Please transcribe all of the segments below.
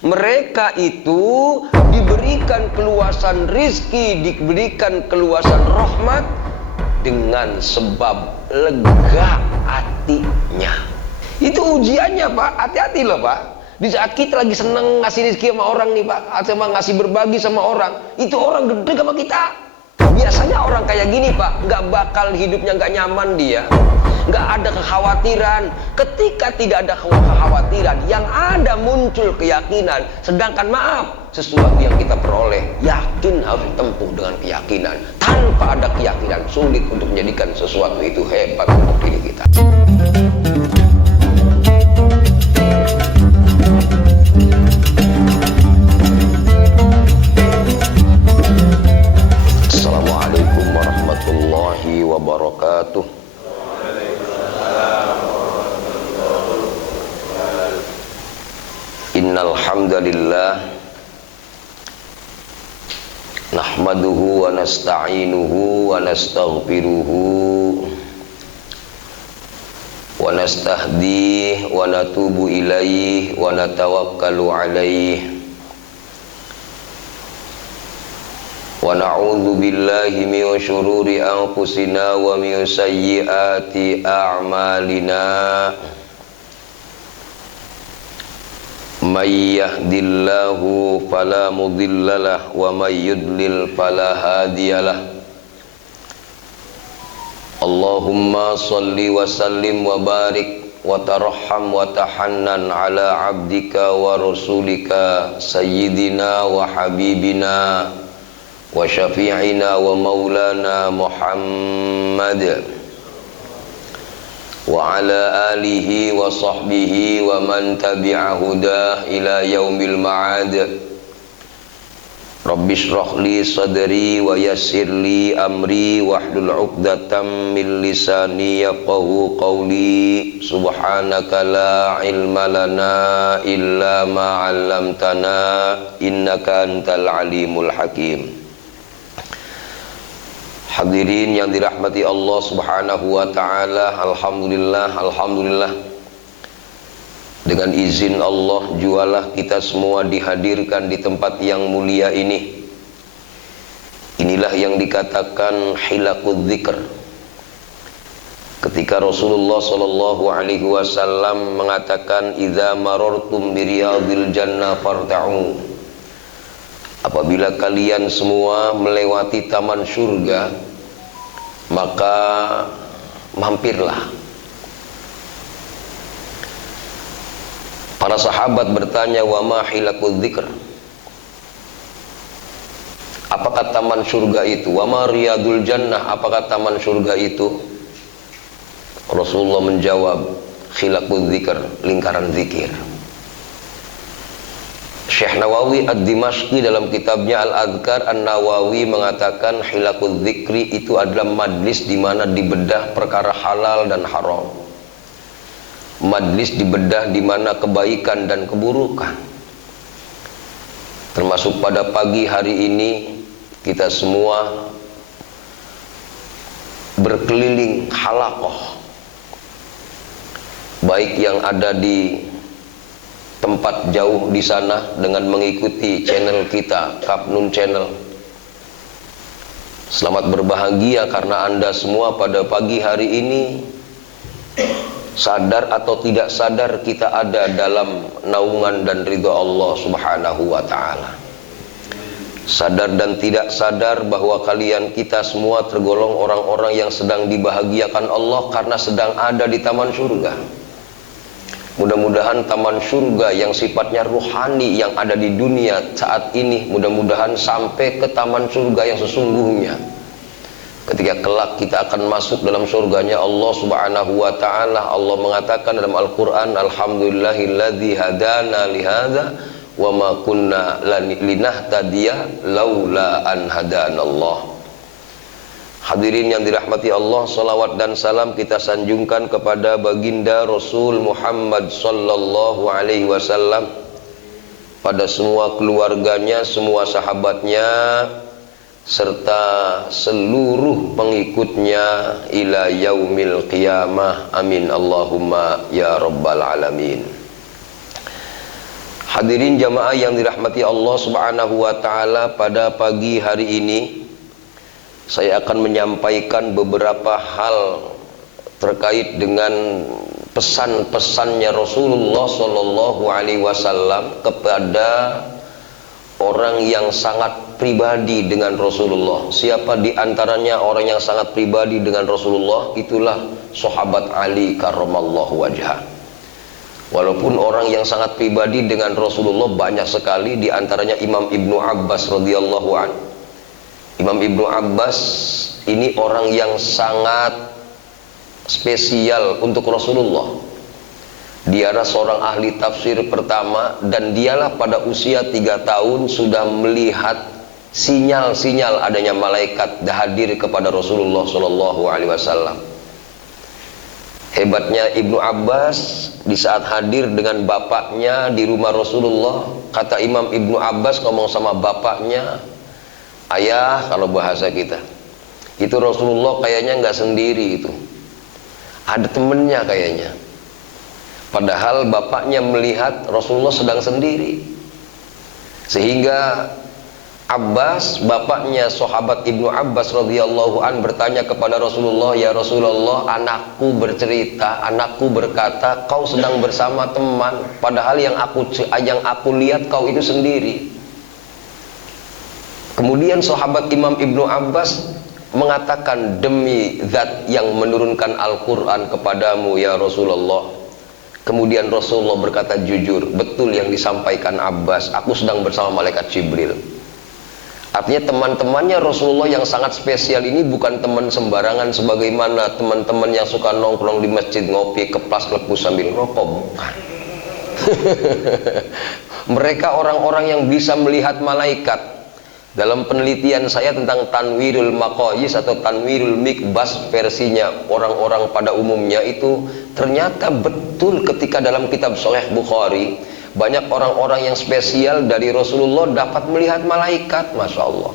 Mereka itu diberikan keluasan rizki, diberikan keluasan rahmat dengan sebab lega hatinya. Itu ujiannya, Pak. Hati-hati loh, Pak. Di saat kita lagi seneng ngasih rezeki sama orang nih, Pak, atau ngasih berbagi sama orang, itu orang gede sama kita. Biasanya orang kayak gini, Pak, nggak bakal hidupnya nggak nyaman dia, nggak ada kekhawatiran. Ketika tidak ada kekhawatiran, yang ada muncul keyakinan. Sedangkan maaf, sesuatu yang kita peroleh, yakin harus ditempuh dengan keyakinan. Tanpa ada keyakinan, sulit untuk menjadikan sesuatu itu hebat untuk diri kita. Assalamualaikum warahmatullahi wabarakatuh. Innal hamdalillah nahmaduhu wa nasta'inuhu wa nastaghfiruhu wa nastahdihi wa natubu ilaihi wa natawakkalu alaihi wa na'udzu billahi min syururi anfusina wa min sayyiati a'malina. May yahdillahu fala mudhillalah wa may yudlil fala hadiyalah. Allahumma salli wa sallim wa barik wa tarham wa tahannan ala abdika wa rasulika sayyidina wa habibina wa syafi'ina wa maulana Muhammad wa ala alihi wa sahbihi wa man tabi'a hudah ila yaumil ma'ad. Rabbi shrah li sadri wa yassir li amri wahlul 'uqdatam min lisani yafqahu qawli. Subhanaka la ilma lana illa ma 'allamtana innaka antal alimul hakim. Hadirin yang dirahmati Allah Subhanahu wa ta'ala, alhamdulillah. Dengan izin Allah jualah kita semua dihadirkan di tempat yang mulia ini. Inilah yang dikatakan hilaqud dzikr. Ketika Rasulullah sallallahu alaihi wasallam mengatakan idza marartum bi riyadil jannah farta'u. Apabila kalian semua melewati taman surga, maka mampirlah. Para sahabat bertanya, wa ma hilaqud dzikr? Apakah taman surga itu? Wa ma riyadul jannah? Apakah taman surga itu? Rasulullah menjawab, hilaqud dzikr, lingkaran zikir. Syekh Nawawi Ad-Dimashqi dalam kitabnya Al-Adhkar An-Nawawi mengatakan hilaqud dzikri itu adalah majlis di mana dibedah perkara halal dan haram. Majlis dibedah di mana kebaikan dan keburukan. Termasuk pada pagi hari ini kita semua berkeliling halaqah, baik yang ada di tempat jauh di sana dengan mengikuti channel kita, Kapnun Channel. Selamat berbahagia karena Anda semua pada pagi hari ini sadar atau tidak sadar kita ada dalam naungan dan ridha Allah Subhanahu wa ta'ala. Sadar dan tidak sadar bahwa kita semua tergolong orang-orang yang sedang dibahagiakan Allah karena sedang ada di taman surga. Mudah-mudahan taman surga yang sifatnya ruhani yang ada di dunia saat ini, mudah-mudahan sampai ke taman surga yang sesungguhnya. Ketika kelak kita akan masuk dalam surganya Allah Subhanahu wa ta'ala, Allah mengatakan dalam Al-Quran, alhamdulillahilladzi hadana lihadza wa ma kunna linahtadiya laula an hadanallah. Hadirin yang dirahmati Allah, salawat dan salam kita sanjungkan kepada baginda Rasul Muhammad sallallahu alaihi wasallam, pada semua keluarganya, semua sahabatnya, serta seluruh pengikutnya ila yaumil qiyamah. Amin Allahumma ya rabbal alamin. Hadirin jamaah yang dirahmati Allah Subhanahu wa taala, pada pagi hari ini saya akan menyampaikan beberapa hal terkait dengan pesan-pesannya Rasulullah sallallahu alaihi wasallam kepada orang yang sangat pribadi dengan Rasulullah. Siapa di antaranya orang yang sangat pribadi dengan Rasulullah? Itulah sahabat Ali karramallahu wajhah. Walaupun orang yang sangat pribadi dengan Rasulullah banyak sekali, di antaranya Imam Ibnu Abbas radhiyallahu an. Imam Ibnu Abbas ini orang yang sangat spesial untuk Rasulullah. Dialah seorang ahli tafsir pertama, dan dialah pada usia 3 tahun sudah melihat sinyal-sinyal adanya malaikat hadir kepada Rasulullah sallallahu alaihi wasallam. Hebatnya Ibnu Abbas, di saat hadir dengan bapaknya di rumah Rasulullah, kata Imam Ibnu Abbas ngomong sama bapaknya, ayah, kalau bahasa kita, itu Rasulullah kayaknya nggak sendiri, itu ada temennya kayaknya. Padahal bapaknya melihat Rasulullah sedang sendiri. Sehingga Abbas, bapaknya sahabat Ibnu Abbas radhiyallahu an, bertanya kepada Rasulullah, ya Rasulullah, anakku bercerita, anakku berkata kau sedang bersama teman, padahal yang aku lihat kau itu sendiri. Kemudian sahabat Imam Ibnu Abbas mengatakan, demi zat yang menurunkan Al-Quran kepadamu ya Rasulullah. Kemudian Rasulullah berkata, jujur, betul yang disampaikan Abbas, aku sedang bersama malaikat Jibril. Artinya teman-temannya Rasulullah yang sangat spesial ini bukan teman sembarangan sebagaimana teman-teman yang suka nongkrong di masjid ngopi keplas-klepus sambil ngerokok, bukan. Mereka orang-orang yang bisa melihat malaikat. Dalam penelitian saya tentang Tanwirul Maqayis atau Tanwirul Mikbas versinya orang-orang pada umumnya, itu ternyata betul ketika dalam kitab Sahih Bukhari banyak orang-orang yang spesial dari Rasulullah dapat melihat malaikat, Masya Allah.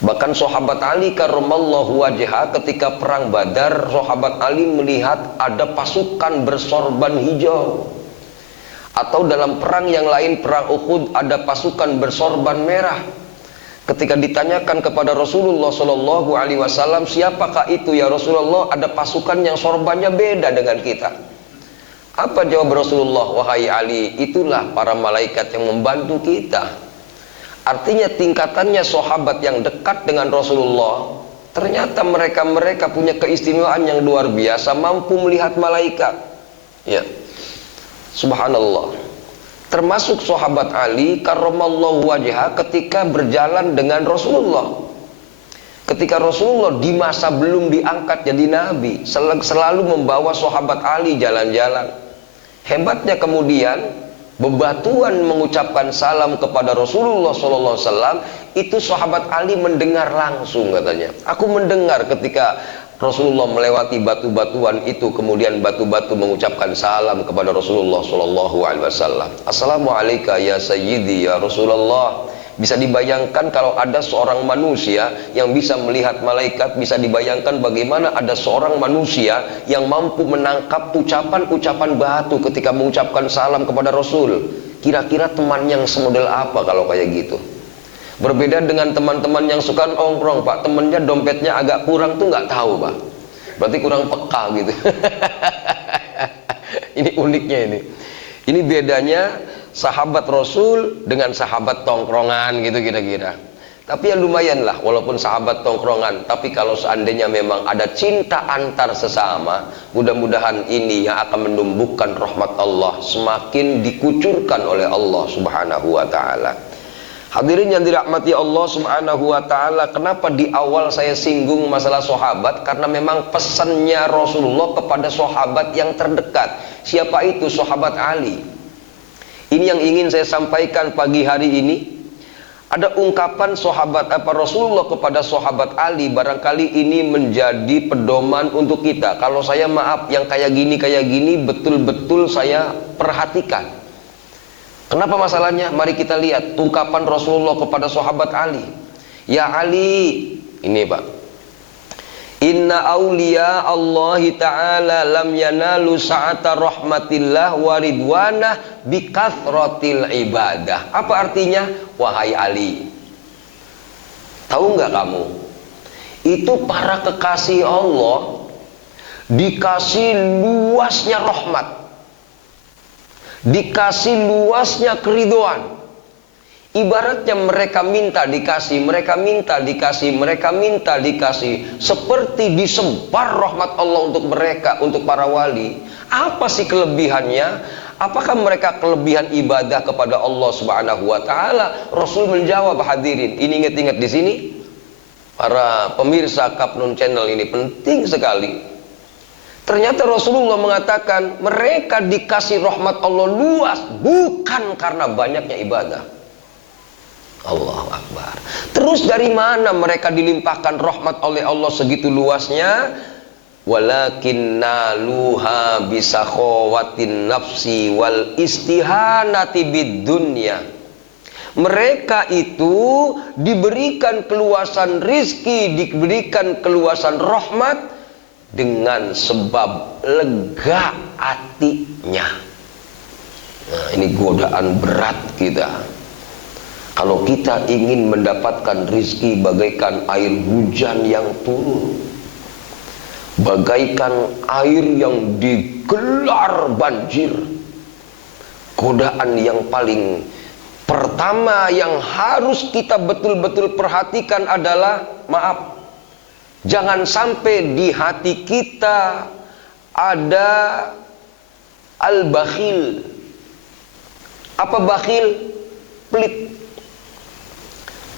Bahkan sahabat Ali karramallahu wajhah, ketika perang Badar, sahabat Ali melihat ada pasukan bersorban hijau. Atau dalam perang yang lain, perang Uhud, ada pasukan bersorban merah. Ketika ditanyakan kepada Rasulullah sallallahu alaihi wasallam, siapakah itu ya Rasulullah? Ada pasukan yang sorbannya beda dengan kita. Apa jawab Rasulullah? Wahai Ali, itulah para malaikat yang membantu kita. Artinya tingkatannya sahabat yang dekat dengan Rasulullah, ternyata mereka punya keistimewaan yang luar biasa, mampu melihat malaikat. Ya, subhanallah. Termasuk sahabat Ali karramallahu wajhah ketika berjalan dengan Rasulullah. Ketika Rasulullah di masa belum diangkat jadi nabi, selalu membawa sahabat Ali jalan-jalan. Hebatnya kemudian bebatuan mengucapkan salam kepada Rasulullah sallallahu alaihi wasallam, itu sahabat Ali mendengar langsung, katanya. Aku mendengar ketika Rasulullah melewati batu-batuan itu, kemudian batu-batu mengucapkan salam kepada Rasulullah sallallahu alaihi wasallam. Assalamualaikum ya sayyidi ya Rasulullah. Bisa dibayangkan kalau ada seorang manusia yang bisa melihat malaikat, bisa dibayangkan bagaimana ada seorang manusia yang mampu menangkap ucapan-ucapan batu ketika mengucapkan salam kepada Rasul. Kira-kira teman yang semodel apa kalau kayak gitu? Berbeda dengan teman-teman yang suka nongkrong, Pak, temennya dompetnya agak kurang tuh nggak tahu, Pak. Berarti kurang peka gitu. Ini uniknya ini. Ini bedanya sahabat Rasul dengan sahabat tongkrongan gitu kira-kira. Tapi ya lumayan lah, walaupun sahabat tongkrongan, tapi kalau seandainya memang ada cinta antar sesama, mudah-mudahan ini yang akan menumbuhkan rahmat Allah, semakin dikucurkan oleh Allah Subhanahu wa ta'ala. Hadirin yang dirahmati Allah Subhanahu wa ta'ala, kenapa di awal saya singgung masalah sahabat? Karena memang pesannya Rasulullah kepada sahabat yang terdekat. Siapa itu? Sahabat Ali. Ini yang ingin saya sampaikan pagi hari ini. Ada ungkapan Rasulullah kepada sahabat Ali, barangkali ini menjadi pedoman untuk kita. Kalau saya maaf, yang kayak gini betul-betul saya perhatikan. Kenapa masalahnya? Mari kita lihat ungkapan Rasulullah kepada sahabat Ali. Ya Ali, ini Pak, Inna awliya Allahi ta'ala lam yanalu sa'ata rahmatillah wa ridwanah bikathratil ibadah. Apa artinya? Wahai Ali, tahu nggak kamu? Itu para kekasih Allah dikasih luasnya rahmat, dikasih luasnya keridhaan. Ibaratnya mereka minta dikasih, mereka minta dikasih, mereka minta dikasih. Seperti disebar rahmat Allah untuk mereka, untuk para wali. Apa sih kelebihannya? Apakah mereka kelebihan ibadah kepada Allah Subhanahu wa Ta'ala? Rasul menjawab, hadirin, ini ingat-ingat di sini, para pemirsa Kapnun Channel ini penting sekali. Ternyata Rasulullah mengatakan mereka dikasih rahmat Allah luas bukan karena banyaknya ibadah. Allahu Akbar. Terus dari mana mereka dilimpahkan rahmat oleh Allah segitu luasnya? Walakin naluha bisakhawatin nafsi wal istihanati bid dunya. Mereka itu diberikan keluasan rizki, diberikan keluasan rahmat dengan sebab lega hatinya. Nah, ini godaan berat kita. Kalau kita ingin mendapatkan rizki bagaikan air hujan yang turun, bagaikan air yang digelar banjir, godaan yang paling pertama yang harus kita betul-betul perhatikan adalah maaf. Jangan sampai di hati kita ada al-bakhil. Apa bakhil? Pelit.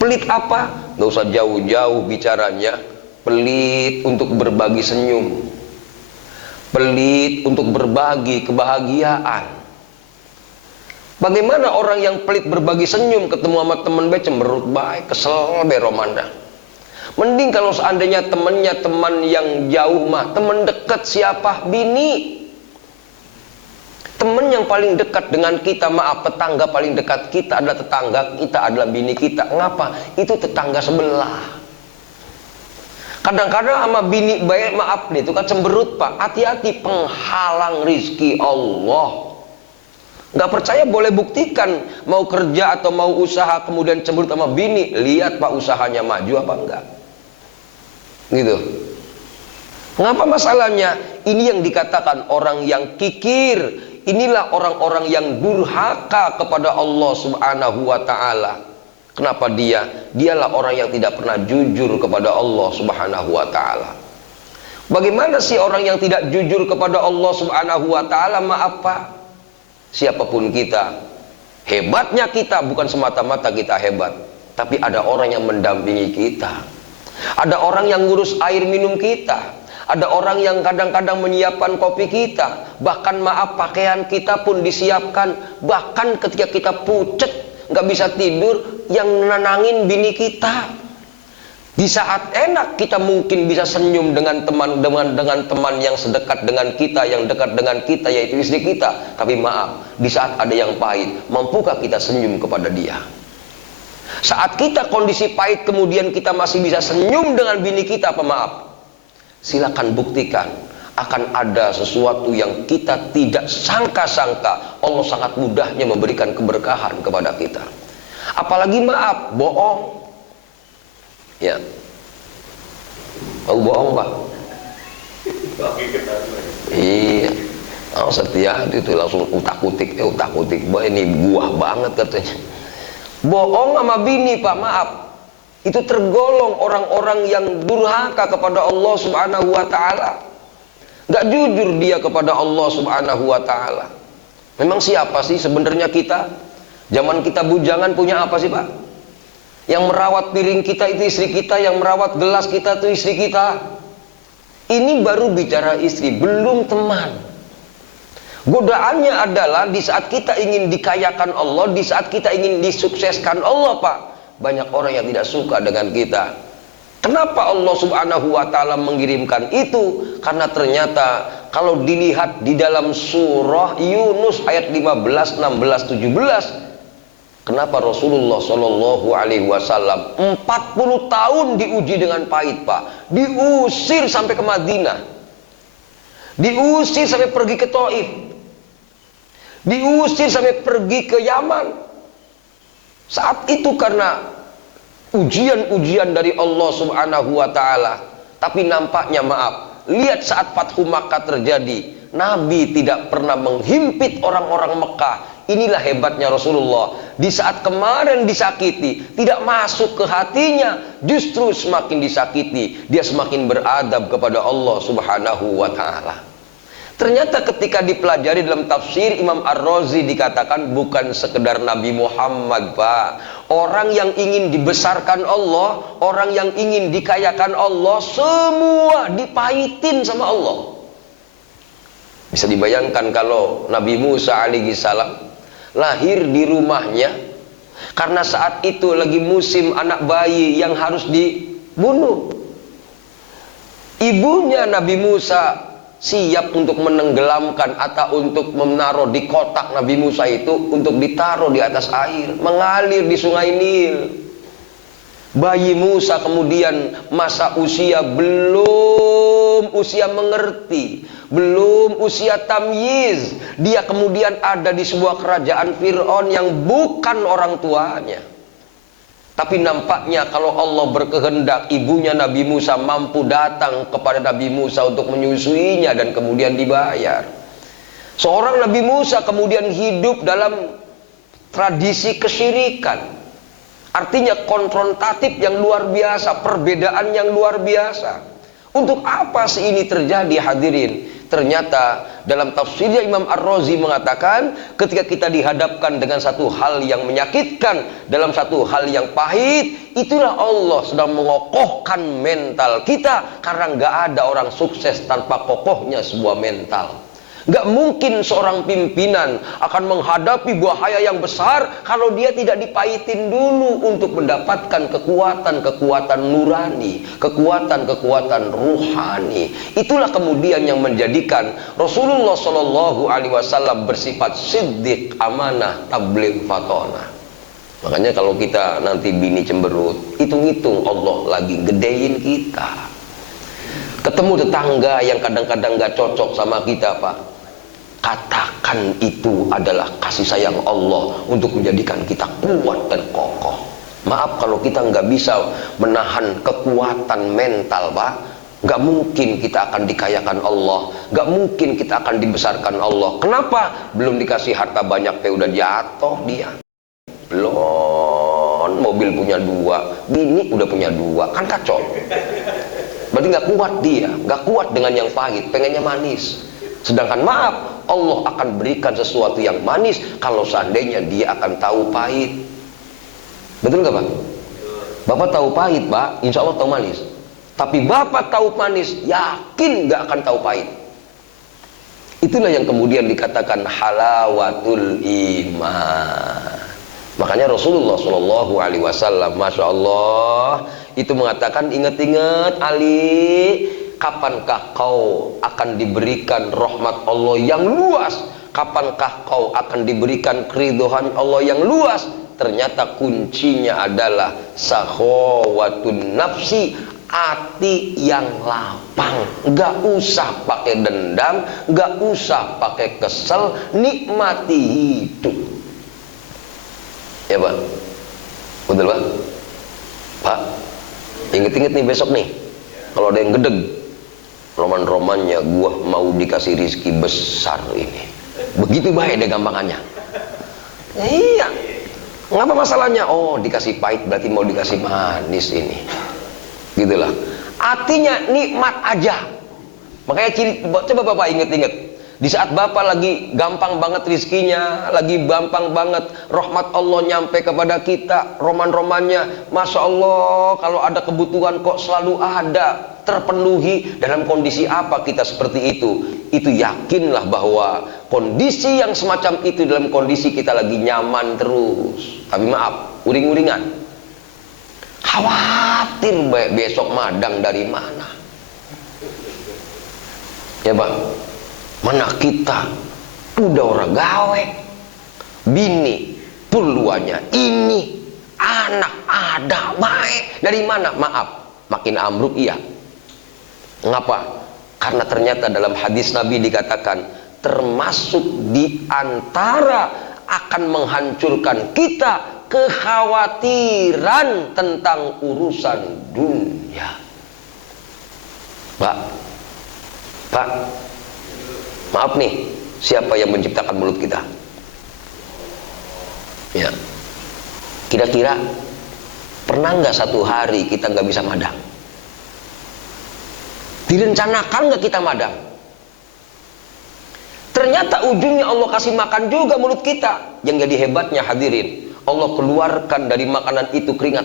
Pelit apa? Nggak usah jauh-jauh bicaranya. Pelit untuk berbagi senyum, pelit untuk berbagi kebahagiaan. Bagaimana orang yang pelit berbagi senyum ketemu sama temen baik cemberut baik, kesel be romanda. Mending kalau seandainya temennya teman yang jauh mah, temen dekat siapa? Bini. Teman yang paling dekat dengan kita, maaf, tetangga paling dekat kita adalah tetangga kita, adalah bini kita. Ngapa? Itu tetangga sebelah. Kadang-kadang sama bini baik, maaf nih, itu kan cemberut pak. Hati-hati, penghalang rizki Allah. Nggak percaya boleh buktikan, mau kerja atau mau usaha kemudian cemberut sama bini, lihat pak usahanya maju apa enggak. Gitu. Ngapa masalahnya? Ini yang dikatakan orang yang kikir. Inilah orang-orang yang durhaka kepada Allah Subhanahu wa Ta'ala. Kenapa dia? Dialah orang yang tidak pernah jujur kepada Allah Subhanahu wa Ta'ala. Bagaimana sih orang yang tidak jujur kepada Allah Subhanahu wa Ta'ala? Maaf pak, siapapun kita, hebatnya kita bukan semata-mata kita hebat, tapi ada orang yang mendampingi kita. Ada orang yang ngurus air minum kita. Ada orang yang kadang-kadang menyiapkan kopi kita. Bahkan maaf, pakaian kita pun disiapkan. Bahkan ketika kita pucet, nggak bisa tidur, yang nenangin bini kita. Di saat enak kita mungkin bisa senyum dengan teman yang sedekat dengan kita, yang dekat dengan kita, yaitu istri kita. Tapi maaf, di saat ada yang pahit, mampukah kita senyum kepada dia? Saat kita kondisi pahit kemudian kita masih bisa senyum dengan bini kita, apa maaf? Silakan buktikan, akan ada sesuatu yang kita tidak sangka-sangka. Allah sangat mudahnya memberikan keberkahan kepada kita. Apalagi maaf, bohong. Ya, mau bohong pak? Iya, setia itu langsung utak-utik, Wah, ini buah banget katanya. Bohong sama bini pak, maaf. Itu tergolong orang-orang yang durhaka kepada Allah Subhanahu wa Ta'ala. Gak jujur dia kepada Allah Subhanahu wa Ta'ala. Memang siapa sih sebenarnya kita? Zaman kita bujangan punya apa sih pak? Yang merawat piring kita itu istri kita, yang merawat gelas kita itu istri kita. Ini baru bicara istri, belum teman. Godaannya adalah di saat kita ingin dikayakan Allah, di saat kita ingin disukseskan Allah pak, banyak orang yang tidak suka dengan kita. Kenapa Allah Subhanahu wa Ta'ala mengirimkan itu? Karena ternyata kalau dilihat di dalam surah Yunus ayat 15, 16, 17, Kenapa Rasulullah Shallallahu Alaihi Wasallam 40 tahun diuji dengan pahit, Pak? Diusir sampai ke Madinah, diusir sampai pergi ke Taif, diusir sampai pergi ke Yaman. Saat itu karena ujian-ujian dari Allah Subhanahu Wa Taala. Tapi nampaknya, maaf, lihat saat Fathu Makkah terjadi, Nabi tidak pernah menghimpit orang-orang Mekah. Inilah hebatnya Rasulullah. Di saat kemarin disakiti, tidak masuk ke hatinya, justru semakin disakiti, dia semakin beradab kepada Allah Subhanahu wa Ta'ala. Ternyata ketika dipelajari dalam tafsir Imam Ar-Razi dikatakan bukan sekedar Nabi Muhammad, Pak. Orang yang ingin dibesarkan Allah, orang yang ingin dikayakan Allah, semua dipahitin sama Allah. Bisa dibayangkan kalau Nabi Musa alaihi salam lahir di rumahnya, karena saat itu lagi musim anak bayi yang harus dibunuh. Ibunya Nabi Musa siap untuk menenggelamkan atau untuk menaruh di kotak Nabi Musa itu untuk ditaruh di atas air, mengalir di sungai Nil. Bayi Musa kemudian masa usia belum usia mengerti, belum usia tamyiz. Dia kemudian ada di sebuah kerajaan Fir'aun yang bukan orang tuanya. Tapi nampaknya kalau Allah berkehendak, ibunya Nabi Musa mampu datang kepada Nabi Musa untuk menyusuinya dan kemudian dibayar. Seorang Nabi Musa kemudian hidup dalam tradisi kesyirikan. Artinya konfrontatif yang luar biasa, perbedaan yang luar biasa. Untuk apa sih ini terjadi, hadirin? Ternyata dalam tafsirnya Imam Ar-Razi mengatakan, ketika kita dihadapkan dengan satu hal yang menyakitkan, dalam satu hal yang pahit, itulah Allah sedang mengokohkan mental kita. Karena nggak ada orang sukses tanpa kokohnya sebuah mental. Nggak mungkin seorang pimpinan akan menghadapi bahaya yang besar kalau dia tidak dipahitin dulu untuk mendapatkan kekuatan-kekuatan nurani, kekuatan-kekuatan ruhani. Itulah kemudian yang menjadikan Rasulullah Shallallahu Alaihi Wasallam bersifat siddiq, amanah, tabligh, fatonah. Makanya kalau kita nanti bini cemberut, hitung-hitung Allah lagi gedein kita. Ketemu tetangga yang kadang-kadang nggak cocok sama kita, Pak, katakan itu adalah kasih sayang Allah untuk menjadikan kita kuat dan kokoh. Maaf kalau kita nggak bisa menahan kekuatan mental, Pak, nggak mungkin kita akan dikayakan Allah, nggak mungkin kita akan dibesarkan Allah. Kenapa? Belum dikasih harta banyak, udah jatuh dia. Belum, mobil punya 2, bini udah punya 2, kan kacau. Berarti nggak kuat dia, nggak kuat dengan yang pahit, pengennya manis. Sedangkan maaf, Allah akan berikan sesuatu yang manis kalau seandainya dia akan tahu pahit. Betul nggak, Pak? Bapak tahu pahit, Pak, insya Allah tahu manis. Tapi Bapak tahu manis, yakin nggak akan tahu pahit. Itulah yang kemudian dikatakan halawatul iman. Makanya Rasulullah Shallallahu Alaihi Wasallam, masya Allah, itu mengatakan, ingat-ingat Ali, kapankah kau akan diberikan rahmat Allah yang luas? Kapankah kau akan diberikan keridhaan Allah yang luas? Ternyata kuncinya adalah sakhawatun nafsi, hati yang lapang. Gak usah pakai dendam, gak usah pakai kesel, nikmati hidup. Ya, Pak? Betul, Pak? Pak, inget-inget nih besok nih, kalau ada yang gedeg, roman-romannya gua mau dikasih rizki besar ini. Begitu baik deh gampangannya. Iya. Ngapa masalahnya? Oh, dikasih pahit berarti mau dikasih manis ini. Gitulah. Artinya nikmat aja. Makanya coba Bapak inget-inget. Di saat Bapak lagi gampang banget rizkinya, lagi gampang banget rahmat Allah nyampe kepada kita, roman-romannya, masya Allah, kalau ada kebutuhan kok selalu ada, terpenuhi. Dalam kondisi apa kita seperti itu yakinlah bahwa kondisi yang semacam itu dalam kondisi kita lagi nyaman terus. Tapi maaf, uring-uringan, khawatir besok madang dari mana. Ya, Pak? Mana kita udah orang gawe, bini Puluhannya ini anak ada baik dari mana? Maaf, makin ambruk iya. Mengapa? Karena ternyata dalam hadis Nabi dikatakan termasuk di antara akan menghancurkan kita kekhawatiran tentang urusan dunia. Pak, maaf nih, siapa yang menciptakan mulut kita? Ya, kira-kira pernah nggak satu hari kita nggak bisa madang? Direncanakan nggak kita madang? Ternyata ujungnya Allah kasih makan juga mulut kita. Yang jadi hebatnya hadirin, Allah keluarkan dari makanan itu keringat.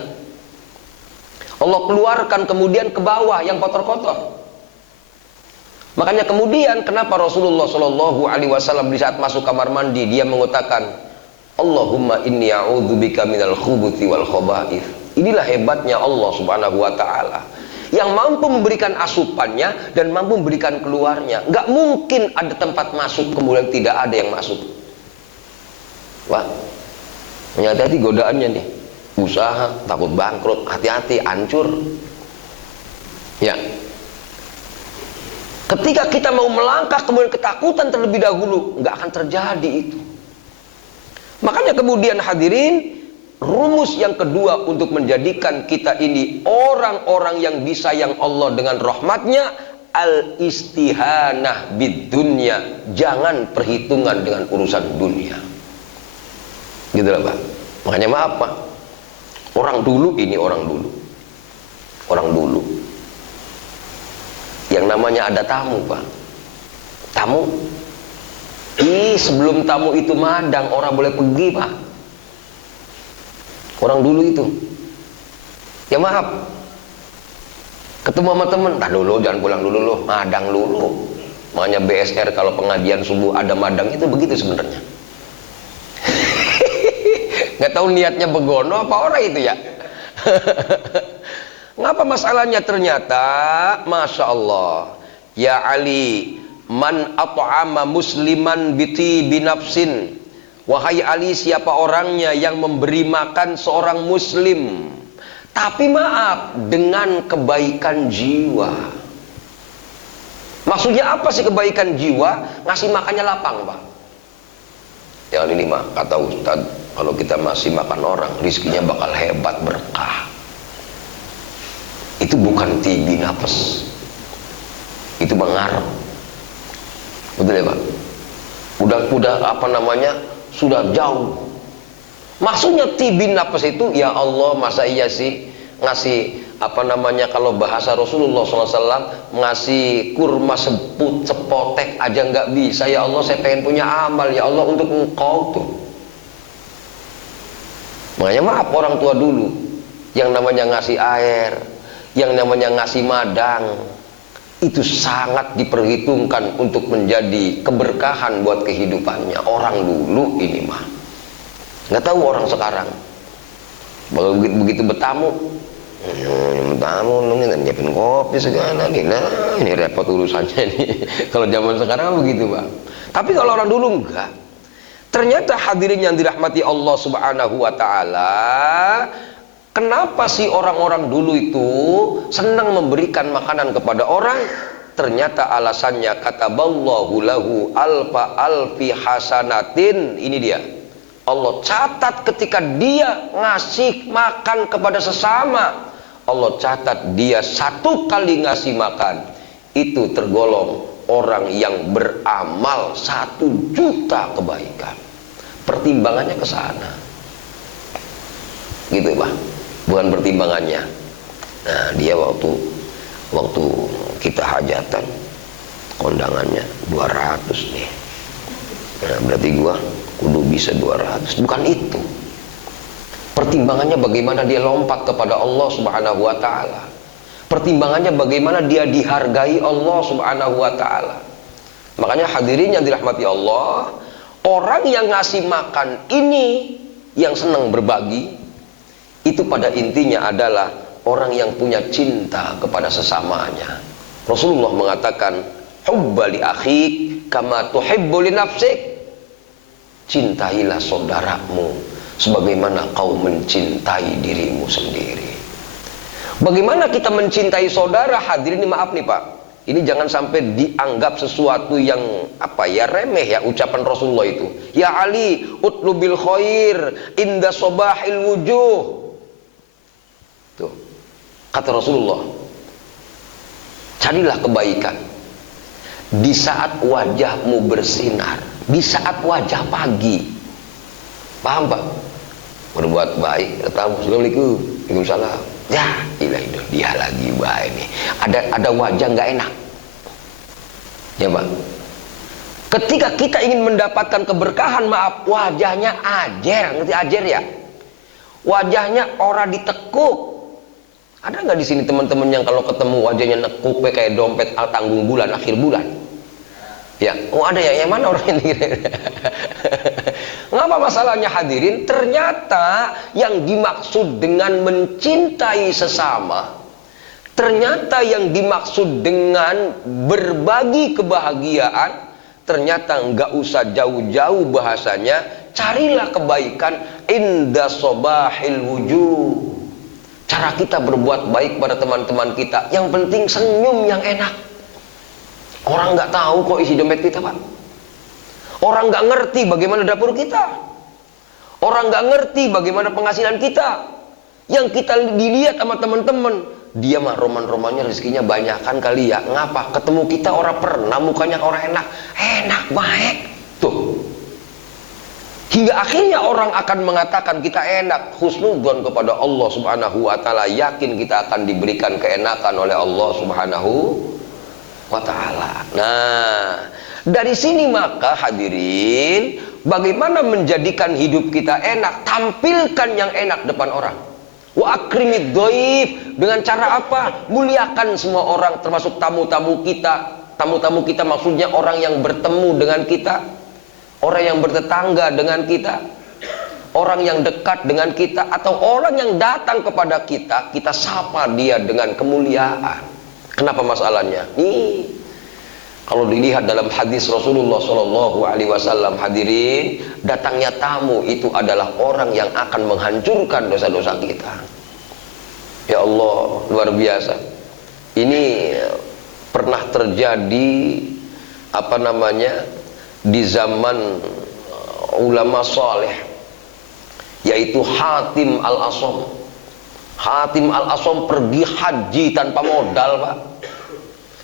Allah keluarkan kemudian ke bawah yang kotor-kotor. Makanya kemudian kenapa Rasulullah Shallallahu Alaihi Wasallam di saat masuk kamar mandi dia mengatakan, Allahumma inni a'udzubika minal khubuthi wal khaba'ith. Inilah hebatnya Allah Subhanahu wa taala yang mampu memberikan asupannya dan mampu memberikan keluarnya. Nggak mungkin ada tempat masuk kemudian tidak ada yang masuk. Wah, hati-hati godaannya nih. Usaha takut bangkrut, hati-hati hancur. Ya. Ketika kita mau melangkah kemudian ketakutan terlebih dahulu, nggak akan terjadi itu. Makanya kemudian hadirin, rumus yang kedua untuk menjadikan kita ini orang-orang yang disayang Allah dengan rahmatnya, al-istihanah bid dunya. Jangan perhitungan dengan urusan dunia. Gitu lah Pak. Makanya maaf Pak, orang dulu ini orang dulu yang namanya ada tamu Pak. Tamu sebelum tamu itu madang, orang boleh pergi Pak. Orang dulu itu, ya maaf, ketemu sama temen, tak dulu, jangan pulang dulu loh, madang dulu. Makanya BSR kalau pengajian subuh ada madang itu begitu sebenarnya. Nggak tahu niatnya begono apa orang itu ya. Ngapa masalahnya? Ternyata Masya Allah, ya Ali, man at'ama musliman biti binafsin. Wahai Ali, siapa orangnya yang memberi makan seorang muslim, tapi maaf, dengan kebaikan jiwa. Maksudnya apa sih kebaikan jiwa? Ngasih makannya lapang Pak. Ya ini mah kata Ustadz, kalau kita masih makan orang, rizkinya bakal hebat, berkah. Itu bukan tibi nafas, itu mengarep. Betul ya Pak? Udah apa namanya, sudah jauh. Maksudnya tibi nafas itu, ya Allah, masa iya sih ngasih apa namanya, kalau bahasa Rasulullah SAW, ngasih kurma sepotek aja nggak bisa. Ya Allah, saya pengen punya amal, ya Allah, untuk engkau tuh. Makanya maaf, orang tua dulu yang namanya ngasih air, yang namanya ngasih madang, itu sangat diperhitungkan untuk menjadi keberkahan buat kehidupannya. Orang dulu ini mah nggak tahu orang sekarang. Begitu bertamu, nyiapin kopi segala, ini repot urusannya nih. Kalau zaman sekarang begitu Bang. Tapi kalau orang dulu enggak. Ternyata hadirin yang dirahmati Allah Subhanahu wa taala, kenapa sih orang-orang dulu itu senang memberikan makanan kepada orang? Ternyata alasannya, kataballahu lahu alfa alfi hasanatin. Ini dia, Allah catat ketika dia ngasih makan kepada sesama, Allah catat dia satu kali ngasih makan itu tergolong orang yang beramal 1 juta kebaikan. Pertimbangannya ke sana, gitu Pak. Bukan pertimbangannya. Nah, dia waktu kita hajatan, kondangannya 200 nih. Nah, berarti gua kudu bisa 200. Bukan itu. Pertimbangannya bagaimana dia lompat kepada Allah Subhanahu wa taala. Pertimbangannya bagaimana dia dihargai Allah Subhanahu wa taala. Makanya hadirin yang dirahmati Allah, orang yang ngasih makan ini, yang senang berbagi, itu pada intinya adalah orang yang punya cinta kepada sesamanya. Rasulullah mengatakan, hubba li akhik kama tuhibbu li nafsik. Cintailah saudaramu sebagaimana kau mencintai dirimu sendiri. Bagaimana kita mencintai saudara? Hadirin, maaf nih Pak, ini jangan sampai dianggap sesuatu yang remeh ya, ucapan Rasulullah itu. Ya Ali, utlubil khair inda sobahil wujuh. Tuh, kata Rasulullah, carilah kebaikan di saat wajahmu bersinar, di saat wajah pagi. Paham Pak? Berbuat baik, datang, Assalamualaikum, Waalaikumsalam. Ya, itu dia lagi baik nih. Ada wajah nggak enak. Ya Pak. Ketika kita ingin mendapatkan keberkahan, maaf, wajahnya ajer, ngerti ajer ya? Wajahnya orang ditekuk. Ada nggak di sini teman-teman yang kalau ketemu wajahnya nekuk kayak dompet tanggung bulan, akhir bulan? Ya, oh ada ya, yang mana orang ini? Ngapa masalahnya hadirin? Ternyata yang dimaksud dengan mencintai sesama, ternyata yang dimaksud dengan berbagi kebahagiaan, ternyata nggak usah jauh-jauh bahasanya, carilah kebaikan inda sobahil wujuh. Cara kita berbuat baik pada teman-teman kita, yang penting senyum yang enak. Orang nggak tahu kok isi dompet kita Pak. Orang nggak ngerti bagaimana dapur kita. Orang nggak ngerti bagaimana penghasilan kita. Yang kita dilihat sama teman-teman, dia mah roman-romannya rezekinya banyak kan kali ya. Ngapa? Ketemu kita orang pernah mukanya orang enak baik. Tuh. Hingga akhirnya orang akan mengatakan kita enak, husnudzon kepada Allah Subhanahu wa taala, yakin kita akan diberikan keenakan oleh Allah Subhanahu wa ta'ala. Nah, dari sini maka hadirin, bagaimana menjadikan hidup kita enak? Tampilkan yang enak depan orang. Wa akrimid dhaif, dengan cara apa? Muliakan semua orang, termasuk tamu-tamu kita. Tamu-tamu kita maksudnya orang yang bertemu dengan kita, orang yang bertetangga dengan kita, orang yang dekat dengan kita, atau orang yang datang kepada kita, kita sapa dia dengan kemuliaan. Kenapa masalahnya? Nih, kalau dilihat dalam hadis Rasulullah Shallallahu Alaihi Wasallam, hadirin, datangnya tamu itu adalah orang yang akan menghancurkan dosa-dosa kita. Ya Allah, luar biasa. Ini pernah terjadi di zaman ulama saleh, yaitu Hatim al-Asam. Hatim al-Asam pergi haji tanpa modal Pak.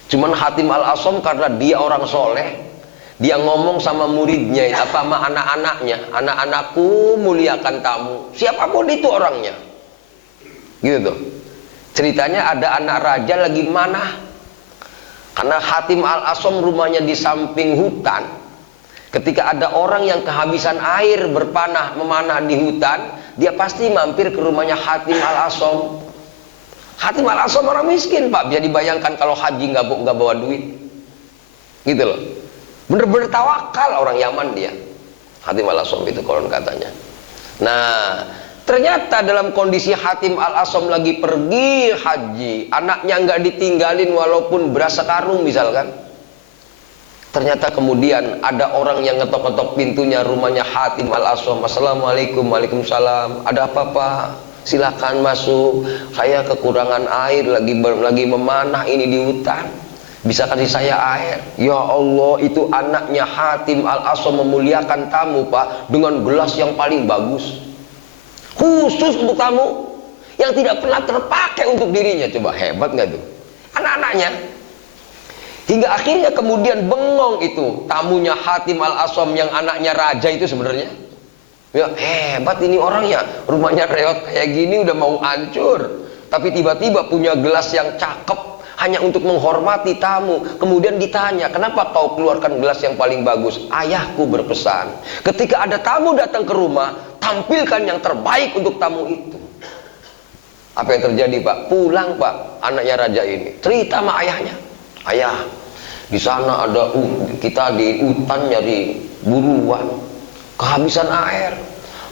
Cuman Hatim al-Asam karena dia orang soleh, dia ngomong sama muridnya, sama anak-anaknya, anak-anakku muliakan tamu, siapapun itu orangnya. Gitu. Ceritanya ada anak raja lagi mana? Karena Hatim al-Asam rumahnya di samping hutan. Ketika ada orang yang kehabisan air memanah di hutan, dia pasti mampir ke rumahnya Hatim al-Asam. Hatim al-Asam orang miskin Pak, bisa dibayangkan kalau haji nggak bawa duit, gitu loh. Bener-bener tawakal orang Yaman dia, Hatim al-Asam itu konon katanya. Nah, ternyata dalam kondisi Hatim al-Asam lagi pergi haji, anaknya nggak ditinggalin walaupun beras sekarung misalkan. Ternyata kemudian ada orang yang ngetok-ngetok pintunya rumahnya Hatim al-Asam. Assalamualaikum, waalaikumsalam. Ada apa Pak? Silakan masuk. Saya kekurangan air, lagi memanah ini di hutan. Bisa kasih saya air? Ya Allah, itu anaknya Hatim al-Asam memuliakan tamu Pak dengan gelas yang paling bagus, khusus untuk tamu yang tidak pernah terpakai untuk dirinya. Coba hebat nggak tuh anak-anaknya? Hingga akhirnya kemudian bengong itu tamunya Hatim al-Asam yang anaknya raja itu sebenarnya. Ya hebat ini orangnya, rumahnya reot kayak gini udah mau hancur, tapi tiba-tiba punya gelas yang cakep hanya untuk menghormati tamu. Kemudian ditanya, kenapa kau keluarkan gelas yang paling bagus? Ayahku berpesan, ketika ada tamu datang ke rumah, tampilkan yang terbaik untuk tamu itu. Apa yang terjadi Pak? Pulang Pak, anaknya raja ini cerita sama ayahnya. Ayah, di sana ada kita di hutan nyari buruan, kehabisan air,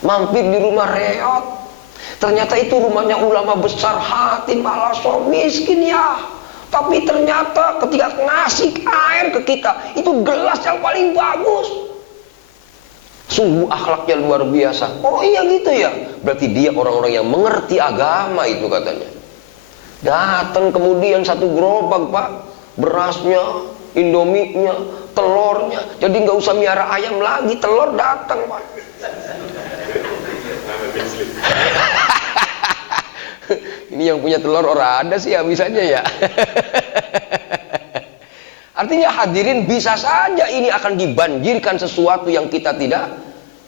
mampir di rumah reot. Ternyata itu rumahnya ulama besar Hatim al-Asam, miskin ya. Tapi ternyata ketika ngasih air ke kita, itu gelas yang paling bagus. Sungguh akhlaknya luar biasa. Oh iya gitu ya. Berarti dia orang-orang yang mengerti agama itu katanya. Datang kemudian satu gerobak Pak, berasnya, indominya, telurnya. Jadi nggak usah miara ayam lagi, telur datang Pak. Ini yang punya telur orang ada sih habisannya ya. Artinya hadirin, bisa saja ini akan dibanjirkan sesuatu yang kita tidak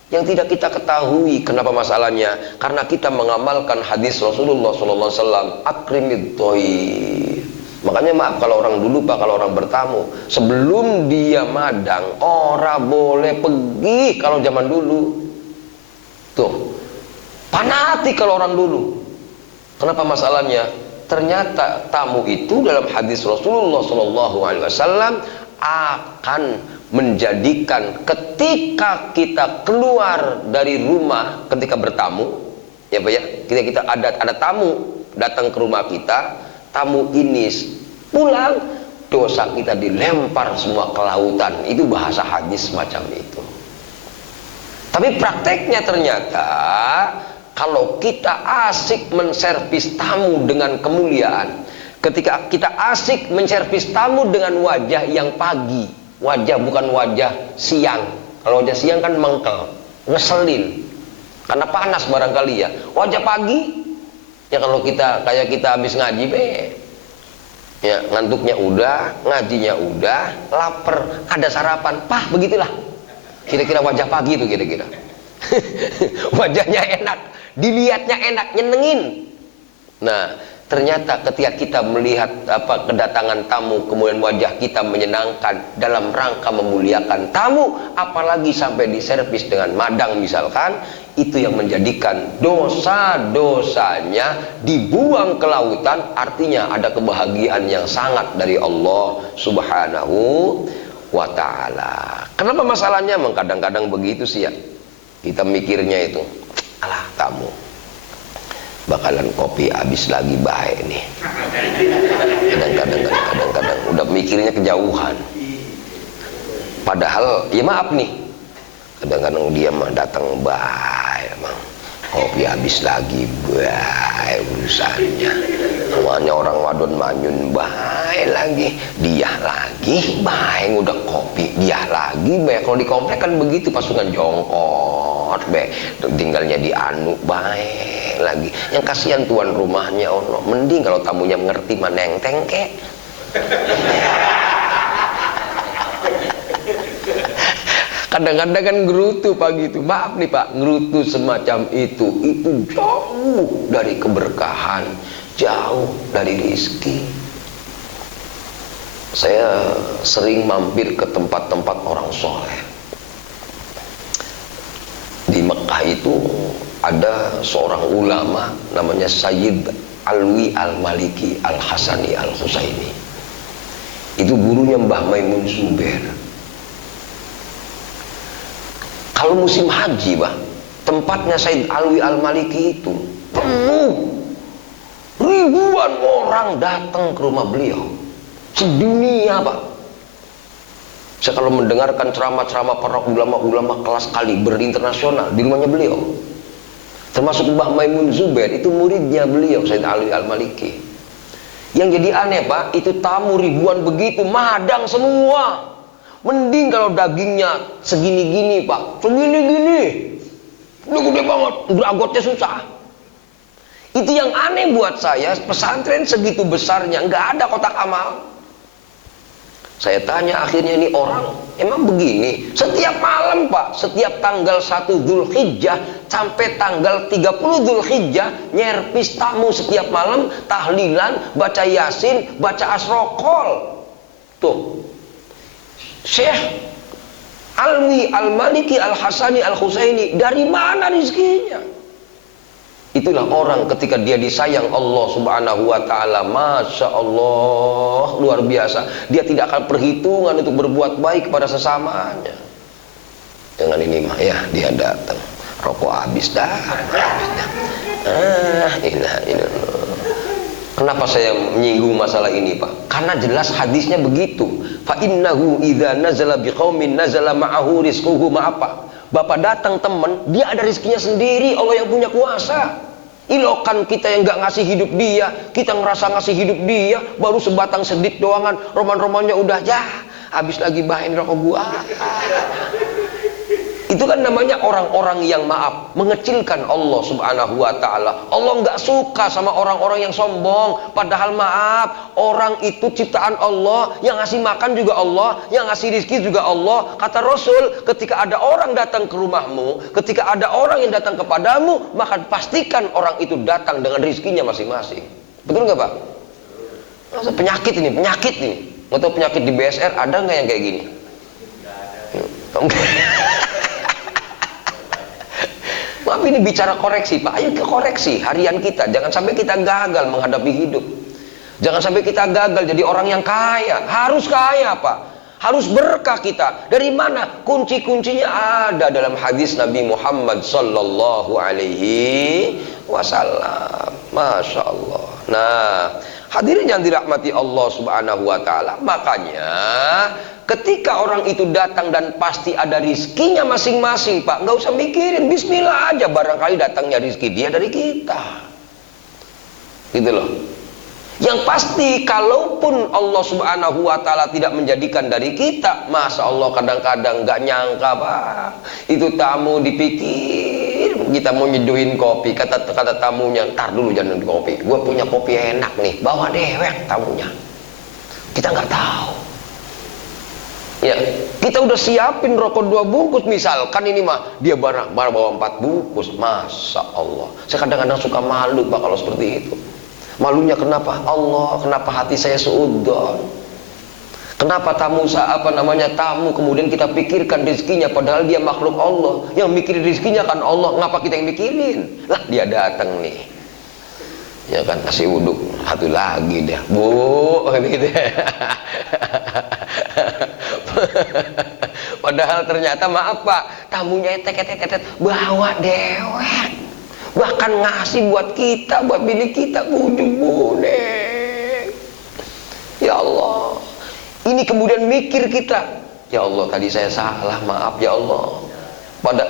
kita ketahui. Kenapa masalahnya? Karena kita mengamalkan hadis Rasulullah SAW, akrimid dhaif. Makanya maaf kalau orang dulu Pak, kalau orang bertamu, sebelum dia madang, orang boleh pergi kalau zaman dulu. Tuh, panati kalau orang dulu. Kenapa masalahnya? Ternyata tamu itu dalam hadis Rasulullah SAW akan menjadikan ketika kita keluar dari rumah ketika bertamu, ya Pak ya, kita ada tamu datang ke rumah kita, tamu ini pulang, dosa kita dilempar semua ke lautan. Itu bahasa hadis semacam itu. Tapi prakteknya ternyata kalau kita asik menservis tamu dengan kemuliaan, ketika kita asik menservis tamu dengan wajah yang pagi, wajah bukan wajah siang. Kalau wajah siang kan mengkel, ngeselin, karena panas barangkali ya. Wajah pagi, ya kalau kita kayak kita habis ngaji ya ngantuknya udah, ngajinya udah, lapar, ada sarapan, begitulah. Kira-kira wajah pagi itu kira-kira. Wajahnya enak, dilihatnya enak, nyenengin. Nah, ternyata ketika kita melihat kedatangan tamu, kemudian wajah kita menyenangkan dalam rangka memuliakan tamu, apalagi sampai diservis dengan madang misalkan, itu yang menjadikan dosa-dosanya dibuang ke lautan. Artinya ada kebahagiaan yang sangat dari Allah Subhanahu wa ta'ala. Kenapa masalahnya? Kadang-kadang begitu sih ya. Kita mikirnya itu, alah tamu bakalan kopi habis lagi baik nih. Kadang-kadang udah mikirnya kejauhan. Padahal ya maaf nih, kadang-kadang dia mah datang baik emang, kopi habis lagi baik urusannya. Namanya orang wadon manyun baik lagi, dia lagi baik, udah kopi dia lagi baik. Kalau di komplek kan begitu, pasukan jongkot baik, tinggalnya di anu baik lagi. Yang kasihan tuan rumahnya ono, mending kalau tamunya mengerti menenteng kek. Kadang-kadang kan ngerutu Pak gitu. Maaf nih Pak, ngerutu semacam itu jauh dari keberkahan, jauh dari rizki. Saya sering mampir ke tempat-tempat orang soleh. Di Mekah itu ada seorang ulama namanya Sayyid Alwi Al-Maliki Al-Hasani Al-Husaini. Itu gurunya Mbah Maimun Zubair. Kalau musim haji Pak, tempatnya Sayyid Alwi Al-Maliki itu penuh, ribuan orang datang ke rumah beliau sedunia Pak. Saya kalau mendengarkan ceramah-ceramah para ulama-ulama kelas kaliber internasional di rumahnya beliau, termasuk Mbah Maimun Zubair, itu muridnya beliau Sayyid Alwi Al-Maliki. Yang jadi aneh Pak, itu tamu ribuan begitu, madang semua. Mending kalau dagingnya segini-gini Pak, segini-gini, udah gede banget, geragotnya susah. Itu yang aneh buat saya, pesantren segitu besarnya nggak ada kotak amal. Saya tanya akhirnya, ini orang emang begini? Setiap malam Pak, setiap tanggal 1 Dzulhijjah sampai tanggal 30 Dzulhijjah, nyerpis tamu setiap malam, tahlilan, baca yasin, baca asrokol. Tuh, Syekh Alwi Al-Maliki Al-Hasani Al-Husaini, dari mana rizkinya? Itulah orang ketika dia disayang Allah Subhanahu wa ta'ala, Masya Allah, luar biasa. Dia tidak akan perhitungan untuk berbuat baik kepada sesamanya. Dengan ini mah ya, dia datang, rokok habis dah. Kenapa saya menyinggung masalah ini Pak? Karena jelas hadisnya begitu. Fa innahu idza nazala biqaumin nazala ma'ahu rizquhu ma'apa. Bapak datang teman, dia ada rezekinya sendiri, Allah yang punya kuasa. Ilokan kita yang nggak ngasih hidup dia, kita ngerasa ngasih hidup dia, baru sebatang sedikit doangan, roman-romannya udah ya, habis lagi bahin rokok gua. Itu kan namanya orang-orang yang maaf, mengecilkan Allah subhanahu wa ta'ala. Allah nggak suka sama orang-orang yang sombong. Padahal maaf, orang itu ciptaan Allah, yang ngasih makan juga Allah, yang ngasih rizki juga Allah. Kata Rasul, ketika ada orang datang ke rumahmu, ketika ada orang yang datang kepadamu, maka pastikan orang itu datang dengan rizkinya masing-masing. Betul nggak Pak? Masa penyakit ini. Mau tahu penyakit di BSR ada nggak yang kayak gini? Enggak. Maaf, ini bicara koreksi Pak, ayo ke koreksi harian kita. Jangan sampai kita gagal menghadapi hidup. Jangan sampai kita gagal jadi orang yang kaya. Harus kaya Pak, harus berkah kita. Dari mana? Kunci-kuncinya ada dalam hadis Nabi Muhammad sallallahu alaihi wasallam. Masya Allah. Nah, hadirin yang dirahmati Allah subhanahu wa ta'ala, makanya ketika orang itu datang dan pasti ada rizkinya masing-masing Pak, nggak usah mikirin, bismillah aja, barangkali datangnya rizki dia dari kita, gitu loh. Yang pasti kalaupun Allah subhanahu wa ta'ala tidak menjadikan dari kita, Masya Allah kadang-kadang nggak nyangka Pak, itu tamu dipikir kita mau nyeduhin kopi, kata tamunya, ntar dulu jangan kopi, gue punya kopi enak nih, bawa dewek tamunya, kita nggak tahu. Ya, kita udah siapin rokok 2 bungkus misalkan, ini mah dia bawa 4 bungkus. Masya Allah, saya kadang-kadang suka malu Pak kalau seperti itu. Malunya kenapa? Allah, kenapa hati saya seudon? Kenapa tamu tamu kemudian kita pikirkan rezekinya, padahal dia makhluk Allah. Yang mikirin rezekinya kan Allah, ngapa kita yang mikirin? Lah dia datang nih, ya kan, kasih wudhu, satu lagi deh bu, gitu. Padahal ternyata maaf Pak, tamunya etek bawa dewek, bahkan ngasih buat kita, buat bini kita, bujuk bonek. Ya Allah, ini kemudian mikir kita, ya Allah tadi saya salah, maaf ya Allah.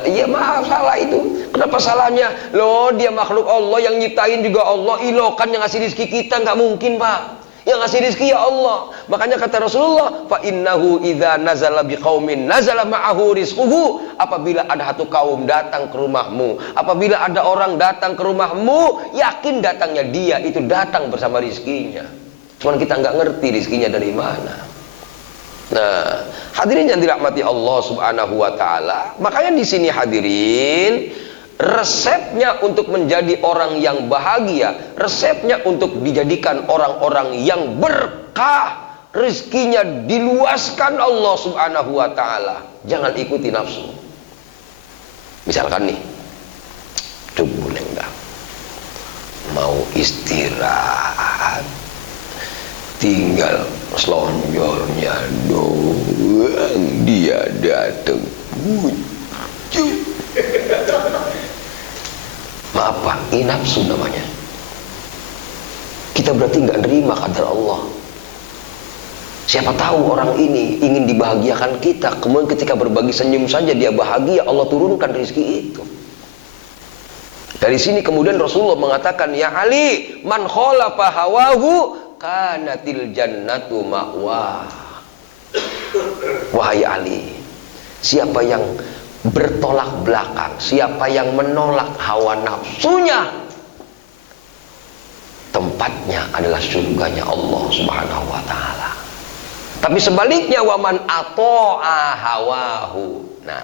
Iya maaf, salah itu. Kenapa salahnya? Loh, dia makhluk Allah, yang nyiptain juga Allah, ilokan yang ngasih rizki kita, nggak mungkin Pak. Yang ngasih rizki ya Allah. Makanya kata Rasulullah, fa innahu idza nazala biqaumin nazala ma'ahu rizquhu. Apabila ada satu kaum datang ke rumahmu, apabila ada orang datang ke rumahmu, yakin datangnya dia itu datang bersama rizkinya. Cuman kita nggak ngerti rizkinya dari mana. Nah, hadirin yang dirahmati Allah subhanahu wa ta'ala, makanya di sini hadirin, resepnya untuk menjadi orang yang bahagia, resepnya untuk dijadikan orang-orang yang berkah, rezekinya diluaskan Allah subhanahu wa ta'ala, jangan ikuti nafsu. Misalkan nih, coba dah mau istirahat, tinggal selonjornya doang, dia datang bujuk. Maaf Pak, ini nafsu namanya. Kita berarti nggak nerima qadar Allah. Siapa tahu orang ini ingin dibahagiakan kita, kemudian ketika berbagi senyum saja dia bahagia, Allah turunkan rezeki itu. Dari sini kemudian Rasulullah mengatakan, ya Ali, man khalafa hawahu kanatil jannatu ma'wah. Wahai Ali, siapa yang bertolak belakang, siapa yang menolak hawa nafsunya, tempatnya adalah surganya Allah subhanahu wa ta'ala. Tapi sebaliknya, waman ato'a hawahu, nah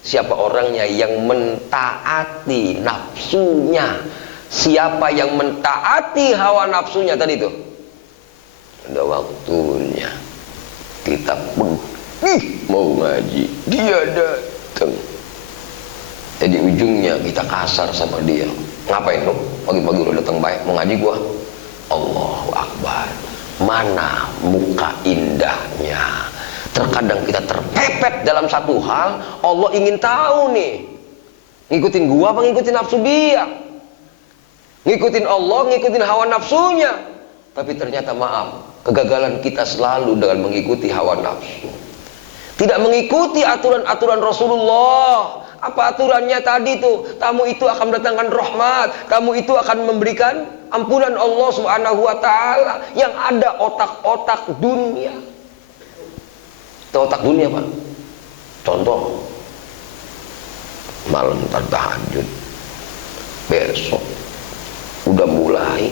siapa orangnya yang mentaati nafsunya, siapa yang mentaati hawa nafsunya tadi itu, ada waktunya kita mau ngaji, dia datang, jadi ujungnya kita kasar sama dia. Ngapain lo pagi-pagi udah datang baik mau ngaji gua? Allahu Akbar, mana muka indahnya. Terkadang kita terpepet dalam satu hal, Allah ingin tahu nih, ngikutin gua apa ngikutin nafsu dia, ngikutin Allah, ngikutin hawa nafsunya. Tapi ternyata maaf, kegagalan kita selalu dengan mengikuti hawa nafsu. Tidak mengikuti aturan-aturan Rasulullah. Apa aturannya tadi tuh? Tamu itu akan mendatangkan rahmat, tamu itu akan memberikan ampunan Allah Subhanahu wa taala. Yang ada otak-otak dunia. Itu otak dunia, Pak. Contoh, malam tahajud, besok udah mulai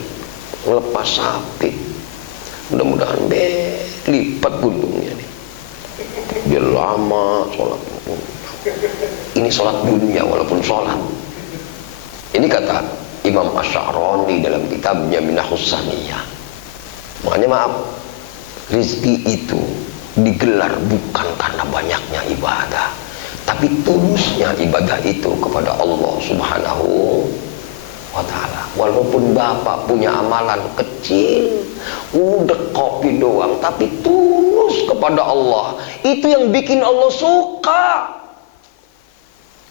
ngelepas sapi, mudah-mudahan lipat untungnya nih. Dia lama sholat. Ini sholat dunia walaupun sholat. Ini kata Imam Asy'arani dalam kitabnya Minahus Saniyah. Makanya maaf, rizki itu digelar bukan karena banyaknya ibadah, tapi tulusnya ibadah itu kepada Allah Subhanahu wa ta'ala. Walaupun bapak punya amalan kecil, udah kopi doang, tapi tulus kepada Allah, itu yang bikin Allah suka.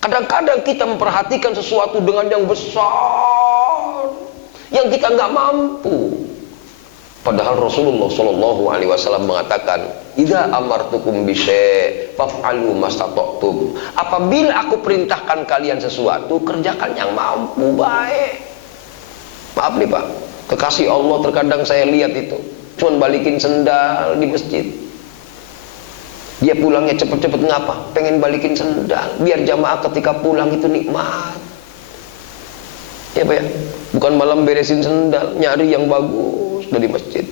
Kadang-kadang kita memperhatikan sesuatu dengan yang besar, yang kita nggak mampu. Padahal Rasulullah Shallallahu Alaihi Wasallam mengatakan, "Idza amartukum bisyai' faf'alu mastata'tum." Apabila aku perintahkan kalian sesuatu, kerjakan yang mampu baik. Maaf nih Pak, kekasih Allah terkadang saya lihat itu cuman balikin sendal di masjid. Dia pulangnya cepet-cepet ngapa? Pengen balikin sendal, biar jamaah ketika pulang itu nikmat. Ya Pak ya, bukan malam beresin sendal, nyari yang bagus dari masjid.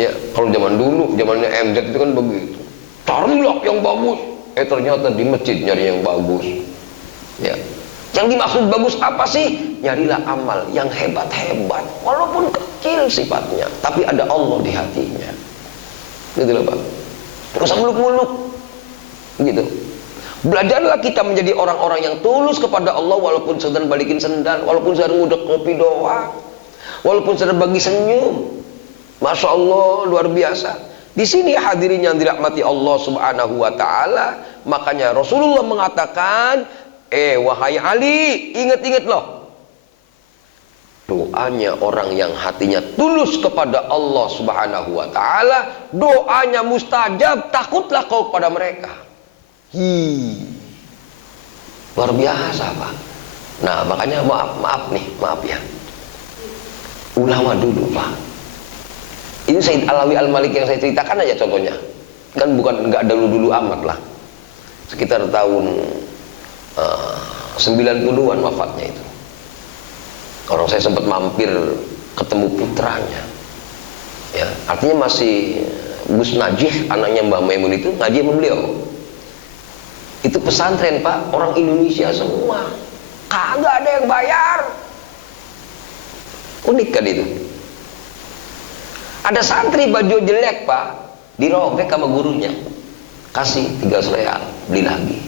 Ya, kalau zaman dulu, zamannya MZ itu kan begitu. Carilah yang bagus. Ternyata di masjid nyari yang bagus. Ya. Yang dimaksud bagus apa sih? Nyarilah amal yang hebat-hebat, walaupun kecil sifatnya, tapi ada Allah di hatinya. Gitu loh Pak. Gak usah muluk-muluk. Gitu. Belajarlah kita menjadi orang-orang yang tulus kepada Allah, walaupun sedang balikin sendal, walaupun sedang ngudek kopi doang, walaupun sedang bagi senyum. Masya Allah, luar biasa. Di sini hadirin yang dirahmati Allah Subhanahu wa taala, makanya Rasulullah mengatakan, wahai Ali, ingat-ingat loh. Doanya orang yang hatinya tulus kepada Allah Subhanahu wa taala, doanya mustajab, takutlah kau kepada mereka. Luar biasa Pak. Nah makanya maaf ya, ulama dulu Pak, ini Said Alawi Al-Malik yang saya ceritakan aja contohnya, kan bukan nggak dulu amat lah, sekitar tahun 90-an wafatnya itu. Orang saya sempat mampir ketemu putranya, ya, artinya masih Gus Najih, anaknya Mbah Maimun itu ngaji sama beliau. Itu pesantren Pak, orang Indonesia semua, kagak ada yang bayar. Unik kan itu. Ada santri baju jelek Pak, dirobek sama gurunya, kasih 300 real, beli lagi.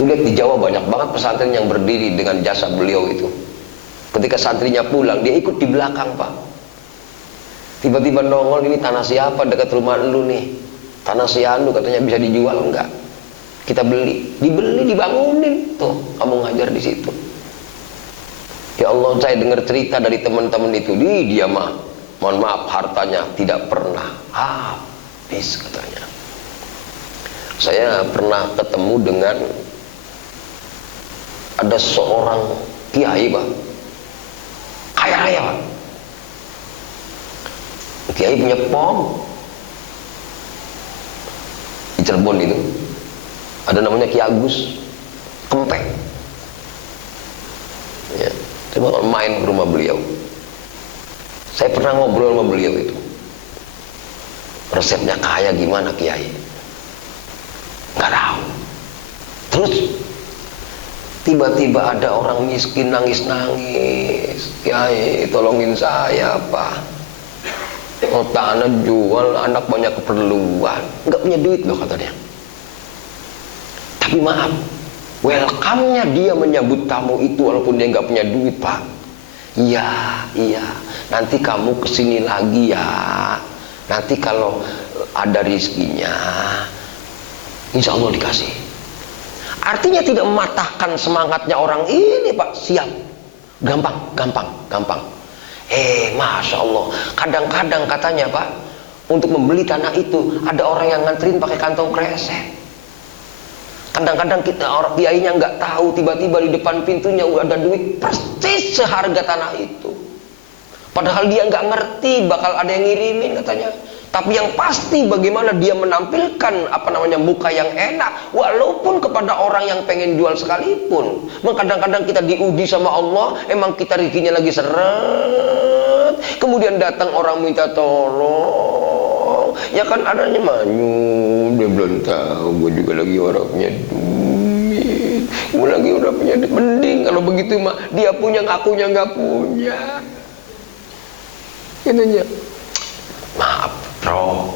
Tuh lihat di Jawa banyak banget pesantren yang berdiri dengan jasa beliau itu. Ketika santrinya pulang, dia ikut di belakang Pak. Tiba-tiba nongol, ini tanah siapa dekat rumah lu nih? Tanah si Anu, katanya bisa dijual enggak? Kita beli, dibeli, dibangunin. Tuh, kamu ngajar di situ. Ya Allah, saya dengar cerita dari teman-teman itu, dia mah, mohon maaf, hartanya tidak pernah habis katanya. Saya pernah ketemu dengan ada seorang kiai Pak, kaya raya Pak. Kiai punya pom di Cirebon itu, ada namanya Ki Agus Kempek. Ya, coba kalau main ke rumah beliau, saya pernah ngobrol sama beliau itu, resepnya kaya gimana Kiai? Nggak tahu. Terus tiba-tiba ada orang miskin nangis-nangis, Kiai tolongin saya Pak. Oh, tanah jual, anak banyak keperluan, nggak punya duit loh kata dia. Tapi maaf, welcome-nya dia menyambut tamu itu walaupun dia nggak punya duit Pak. Iya, nanti kamu kesini lagi ya. Nanti kalau ada rizkinya, insya Allah dikasih. Artinya tidak mematahkan semangatnya orang ini Pak. Siap, gampang. Masya Allah. Kadang-kadang katanya Pak, untuk membeli tanah itu, ada orang yang nganterin pakai kantong kresek. Kadang-kadang kita orang kiainya nggak tahu, tiba-tiba di depan pintunya udah ada duit persis seharga tanah itu. Padahal dia nggak ngerti bakal ada yang ngirimin katanya. Tapi yang pasti bagaimana dia menampilkan muka yang enak, walaupun kepada orang yang pengen jual sekalipun. Kadang-kadang kita diuji sama Allah, emang kita rezekinya lagi seret, kemudian datang orang minta tolong, ya kan adanya manyu, dia belum tahu, gue juga lagi orang punya duit, gue lagi udah punya duit. Mending kalau begitu mah dia punya, ngakunya nggak punya. Katanya, maaf bro,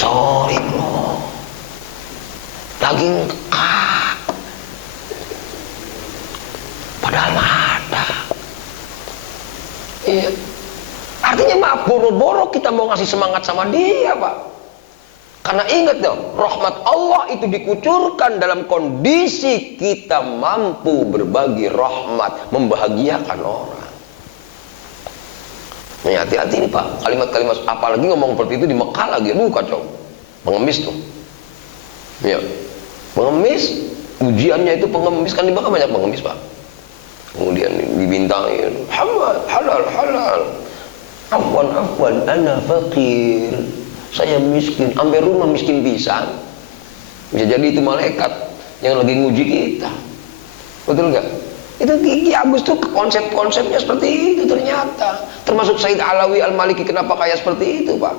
sorry bro, lagi ngekak, padahal mah ada. Iya, artinya maaf, boro-boro kita mau ngasih semangat sama dia pak. Karena ingat dong, rahmat Allah itu dikucurkan dalam kondisi kita mampu berbagi rahmat, membahagiakan orang. Nah, hati-hati nih pak, kalimat-kalimat apalagi ngomong seperti itu di Mekah lagi, kacau, pengemis tuh. Ya, pengemis, ujiannya itu pengemis, kan di Mekah banyak pengemis pak. Kemudian dibintangin, halal, afwan, ana fakir, saya miskin, sampai rumah miskin pisan. Bisa jadi itu malaikat yang lagi nguji kita, betul nggak? Itu Ki Agus tuh konsep-konsepnya seperti itu ternyata. Termasuk Said Alawi Al-Maliki, kenapa kayak seperti itu pak?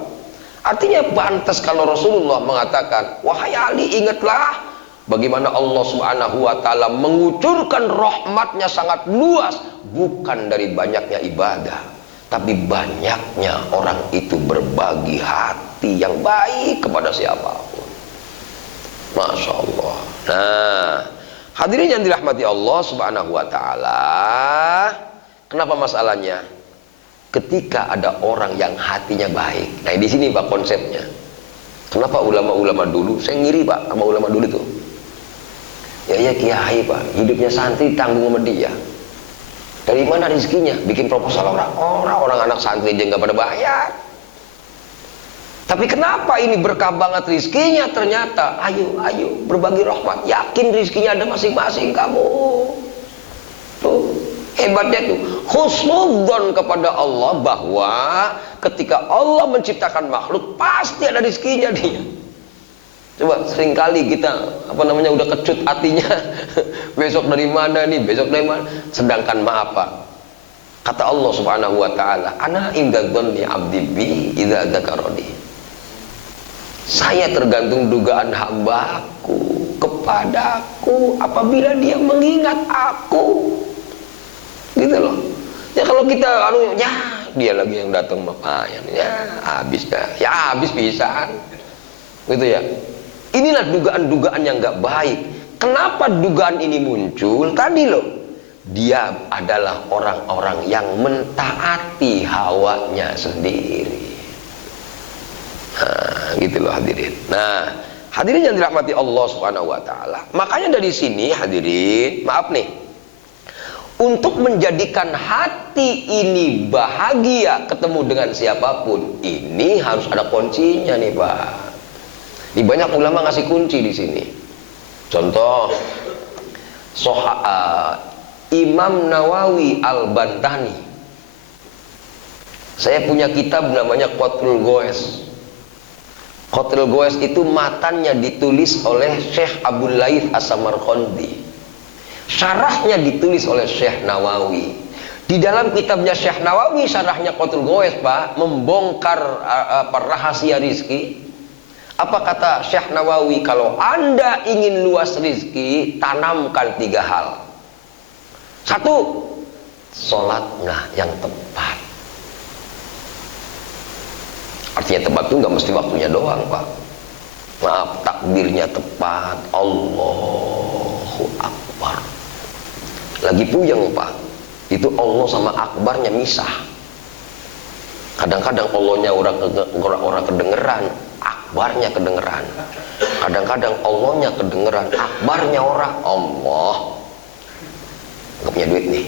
Artinya pantas kalau Rasulullah mengatakan, wahai Ali, ingatlah bagaimana Allah subhanahu wa ta'ala mengucurkan rahmatnya sangat luas, bukan dari banyaknya ibadah, tapi banyaknya orang itu berbagi hati yang baik kepada siapapun. Masya Allah. Nah, hadirin yang dirahmati Allah subhanahu wa ta'ala, kenapa masalahnya? Ketika ada orang yang hatinya baik. Nah di sini pak konsepnya. Kenapa ulama-ulama dulu, saya ngiri pak sama ulama dulu tuh. Ya kiai pak, hidupnya santri tanggung sama dia. Dari mana rezekinya? Bikin proposal orang anak santri aja nggak pada bayar. Tapi kenapa ini berkah banget rezekinya? Ternyata ayo berbagi rahmat. Yakin rezekinya ada masing-masing kamu. Tuh hebatnya tuh husnudzon kepada Allah, bahwa ketika Allah menciptakan makhluk pasti ada rezekinya dia. Coba seringkali kita udah kecut hatinya besok dari mana nih, besok dari mana. Sedangkan maaf pak, kata Allah subhanahu wa ta'ala, ana inda dzanni abdi bi idza dzakarani. Saya tergantung dugaan hambaku kepadaku apabila dia mengingat aku. Gitu loh. Ya kalau kita dia lagi yang datang bapaknya, habis dah. Ya habis pisan. Gitu ya. Inilah dugaan-dugaan yang enggak baik. Kenapa dugaan ini muncul? Tadi loh. Dia adalah orang-orang yang mentaati hawanya sendiri. Nah, gitu loh hadirin. Nah, hadirin yang dirahmati Allah subhanahu wa ta'ala. Makanya dari sini hadirin, maaf nih, untuk menjadikan hati ini bahagia ketemu dengan siapapun, ini harus ada kuncinya nih pak. Di banyak ulama ngasih kunci di sini. Contoh, Imam Nawawi Al-Bantani. Saya punya kitab namanya Qatrul Goes. Qatrul Goes itu matannya ditulis oleh Syekh Abdul Laith As-Samarqandi. Syarahnya ditulis oleh Syekh Nawawi. Di dalam kitabnya Syekh Nawawi, syarahnya Qatrul Goes pak, membongkar rahasia rizki. Apa kata Syekh Nawawi? Kalau anda ingin luas rizki, tanamkan 3 hal. 1, sholatnya yang tepat. Artinya tepat itu nggak mesti waktunya doang pak. Maaf, takbirnya tepat. Allahu Akbar. Lagi puyeng pak, itu Allah sama Akbarnya misah. Kadang-kadang Allahnya orang kedengeran, Akbarnya kedengeran. Kadang-kadang Allahnya kedengeran, Akbarnya orang. Allah nggak punya duit nih.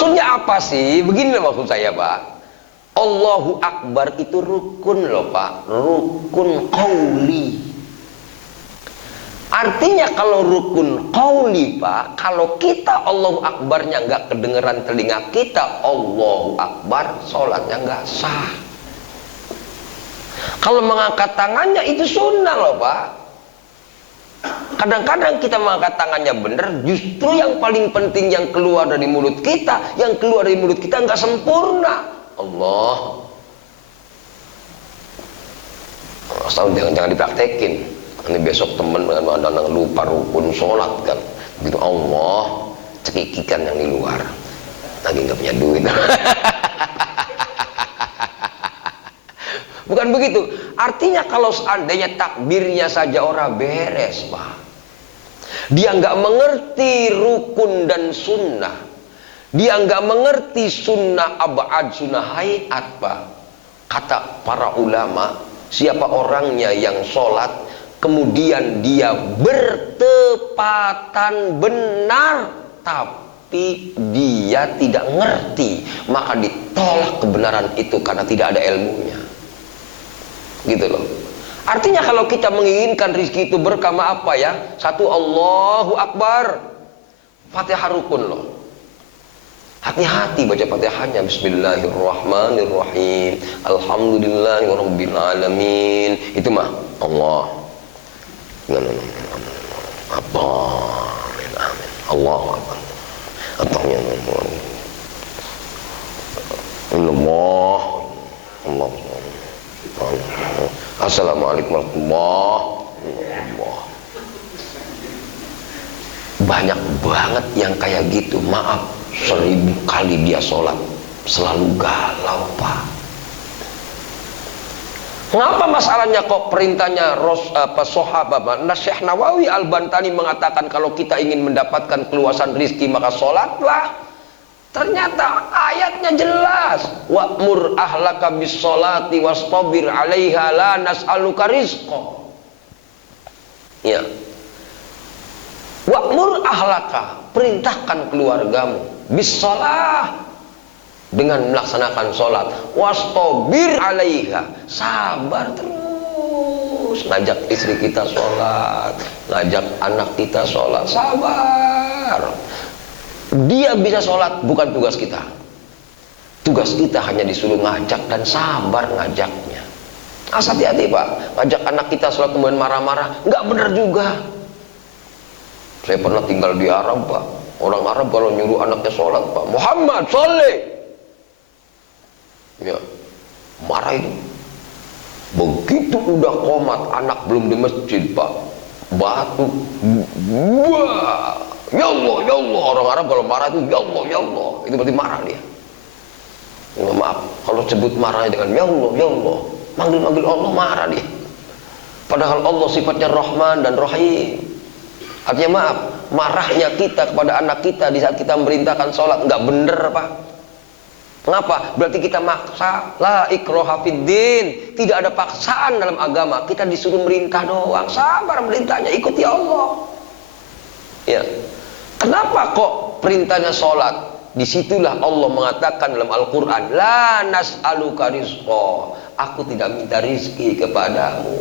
Maksudnya apa sih? Begini loh maksud saya, Pak. Allahu Akbar itu rukun loh, Pak. Rukun qauli. Artinya kalau rukun qauli, Pak, kalau kita Allahu Akbarnya nggak kedengeran telinga kita, Allahu Akbar, sholatnya nggak sah. Kalau mengangkat tangannya itu sunnah loh, Pak. Kadang-kadang kita mengangkat tangannya benar, justru yang paling penting yang keluar dari mulut kita, nggak sempurna. Allah. Asal jangan dipraktekin. Ini besok temen kadang-kadang lupa rukun sholat kan, begitu Allah cekikikan yang di luar, lagi nggak punya duit. Bukan begitu. Artinya kalau seandainya takbirnya saja orang beres, Pak, dia nggak mengerti rukun dan sunnah, dia nggak mengerti sunnah abad, sunnah hayat, Pak. Kata para ulama, siapa orangnya yang sholat kemudian dia bertepatan benar tapi dia tidak ngerti, maka ditolak kebenaran itu karena tidak ada ilmunya. Gitu loh. Artinya kalau kita menginginkan rizki itu berkah, apa ya? Satu, Allahu Akbar, Fatihah rukun loh. Hati-hati baca Fatihahnya. Bismillahirrahmanirrahim, Alhamdulillahirabbil alamin. Itu mah Allah. Amin. Allahu Akbar. Allah. Assalamualaikum warahmatullahi wabarakatuh. Banyak banget yang kayak gitu. Maaf, 1000 kali dia sholat selalu galau, Pak. Mengapa masalahnya kok perintahnya sahabat? Nah, Syekh Nawawi Al-Bantani mengatakan kalau kita ingin mendapatkan keluasan rizki maka sholatlah. Ternyata ayatnya jelas. Wa'mur ahlaka bis sholati wastabir 'alaiha la nas'aluka rizqa. Ya. Wa'mur ahlaka, perintahkan keluargamu bis sholah, dengan melaksanakan sholat, wastabir 'alaiha, sabar terus, ngajak istri kita sholat, ngajak anak kita sholat, sabar. Dia bisa sholat, bukan tugas kita. Tugas kita hanya disuruh ngajak dan sabar ngajaknya. Hati-hati, Pak, ngajak anak kita sholat kemudian marah-marah, nggak benar juga. Saya pernah tinggal di Arab, Pak. Orang Arab kalau nyuruh anaknya sholat, Pak, Muhammad sholli, ya, marah itu. Begitu udah qomat, anak belum di masjid, Pak, batu, wah, ya Allah, ya Allah. Orang Arab kalau marah itu ya Allah, ya Allah, itu berarti marah dia. Ya, maaf, kalau sebut marahnya dengan ya Allah, ya Allah, manggil-manggil Allah, marah dia. Padahal Allah sifatnya Rahman dan Rahim. Artinya maaf, marahnya kita kepada anak kita di saat kita memerintahkan sholat nggak bener, Pak. Mengapa? Berarti kita maksa. La ikraha fiddin, tidak ada paksaan dalam agama. Kita disuruh merintah doang, sabar merintahnya, ikuti Allah. Ya. Kenapa kok perintahnya sholat? Disitulah Allah mengatakan dalam Al-Quran, la nas'aluka rizqa, aku tidak minta rizki kepadamu,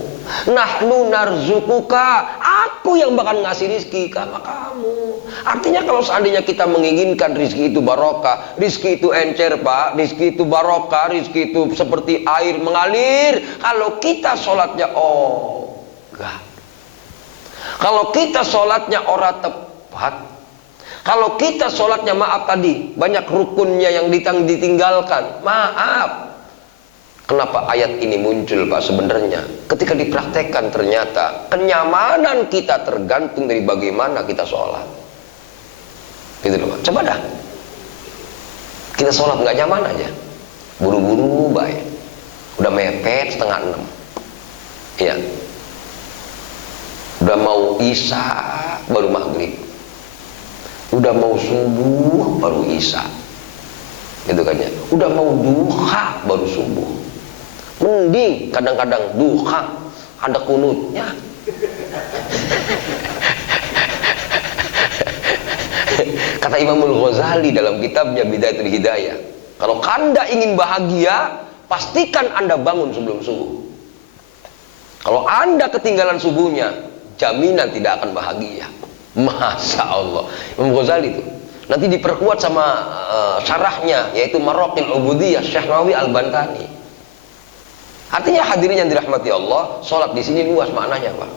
nahnu narzukuka, aku yang bakal ngasih rizki sama kamu. Artinya kalau seandainya kita menginginkan rizki itu barokah, rizki itu encer, Pak, rizki itu barokah, rizki itu seperti air mengalir. Kalau kita sholatnya enggak, kalau kita sholatnya ora tepat, kalau kita sholatnya maaf tadi banyak rukunnya yang ditinggalkan, maaf. Kenapa ayat ini muncul, Pak? Sebenarnya ketika dipraktekkan ternyata kenyamanan kita tergantung dari bagaimana kita sholat. Gitu loh, Pak. Coba dah kita sholat nggak nyaman aja, buru-buru baik, udah mepet 5:30, iya, udah mau isya baru maghrib, udah mau subuh baru isya, gitu kan ya, udah mau duha baru subuh. Mending kadang-kadang duha ada kunutnya. Kata Imamul Ghazali dalam kitabnya Bidayatul Hidayah, kalau Anda ingin bahagia, pastikan Anda bangun sebelum subuh. Kalau Anda ketinggalan subuhnya, jaminan tidak akan bahagia. Masya Allah. Imam Ghazali itu nanti diperkuat sama syarahnya, yaitu Maraqil Ubudiyah Syekh Nawawi Al-Bantani. Artinya hadirin yang dirahmati Allah, sholat di sini luas maknanya, Pak.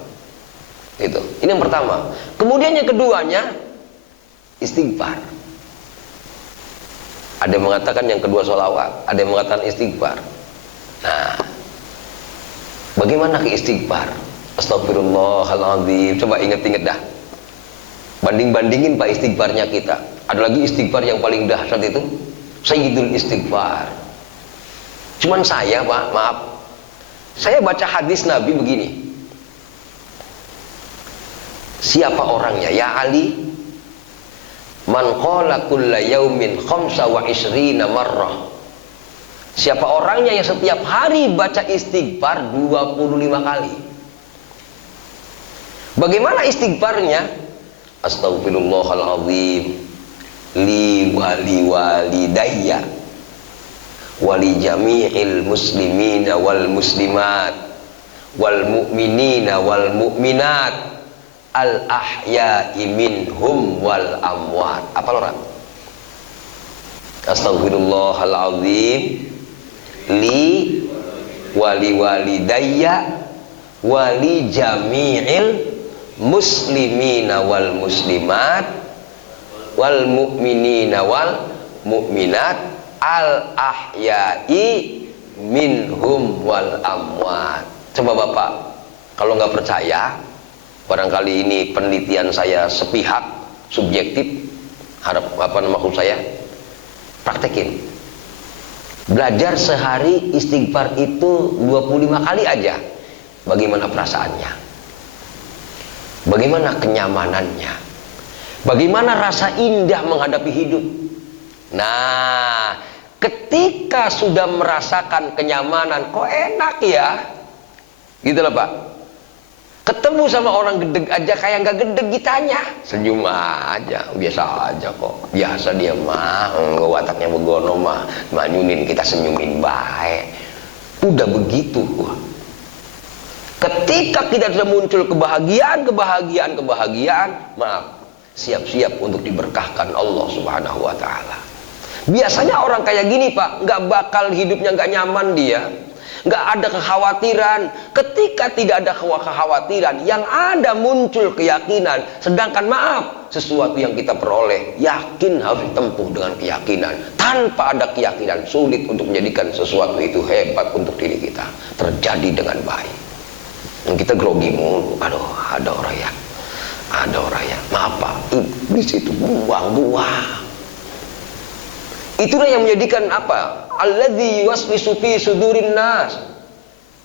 Itu. Ini yang pertama. Kemudian yang keduanya, istighfar. Ada yang mengatakan yang kedua sholawat, ada yang mengatakan istighfar. Nah, bagaimana ke istighfar? Astagfirullahaladzim. Coba inget-inget dah. Banding-bandingin Pak istighfarnya kita. Ada lagi istighfar yang paling dahsyat itu Sayyidul Istighfar. Cuman saya, Pak, maaf, saya baca hadis Nabi begini. Siapa orangnya? Ya Ali, man qala kulla yaumin khamsa wa isrina marrah. Siapa orangnya yang setiap hari baca istighfar 25 kali. Bagaimana istighfarnya? Astaghfirullahaladzim li wali walidayya wali jami'il muslimina wal muslimat wal mu'minina wal mu'minat al ahya'i minhum wal amwat. Apa orang? Astaghfirullahaladzim li wali walidayya wali jami'il muslimina wal muslimat wal mu'minina wal mu'minat al ahya'i minhum wal amwat. Coba Bapak, kalau nggak percaya, barangkali ini penelitian saya sepihak, subjektif, maksud saya, praktekin. Belajar sehari istighfar itu 25 kali aja. Bagaimana perasaannya? Bagaimana kenyamanannya? Bagaimana rasa indah menghadapi hidup? Nah, ketika sudah merasakan kenyamanan, kok enak ya? Gitu loh Pak. Ketemu sama orang gedeg aja kayak nggak gedeg ditanya, senyum aja, biasa aja kok. Biasa dia mah, wataknya begono mah, manyunin kita senyumin baik. Udah begitu. Ketika kita sudah muncul kebahagiaan, maaf, siap-siap untuk diberkahkan Allah Subhanahu wa Ta'ala. Biasanya orang kayak gini Pak, nggak bakal hidupnya nggak nyaman dia, nggak ada kekhawatiran. Ketika tidak ada kekhawatiran, yang ada muncul keyakinan. Sedangkan maaf, sesuatu yang kita peroleh, yakin harus ditempuh dengan keyakinan. Tanpa ada keyakinan, sulit untuk menjadikan sesuatu itu hebat untuk diri kita terjadi dengan baik. Dan kita grogi mulu, aduh, ada orang ya, maaf Pak, iblis itu buang-buang. Itulah yang menjadikan apa? Alladzi yuwaswisu fi sudurin nas.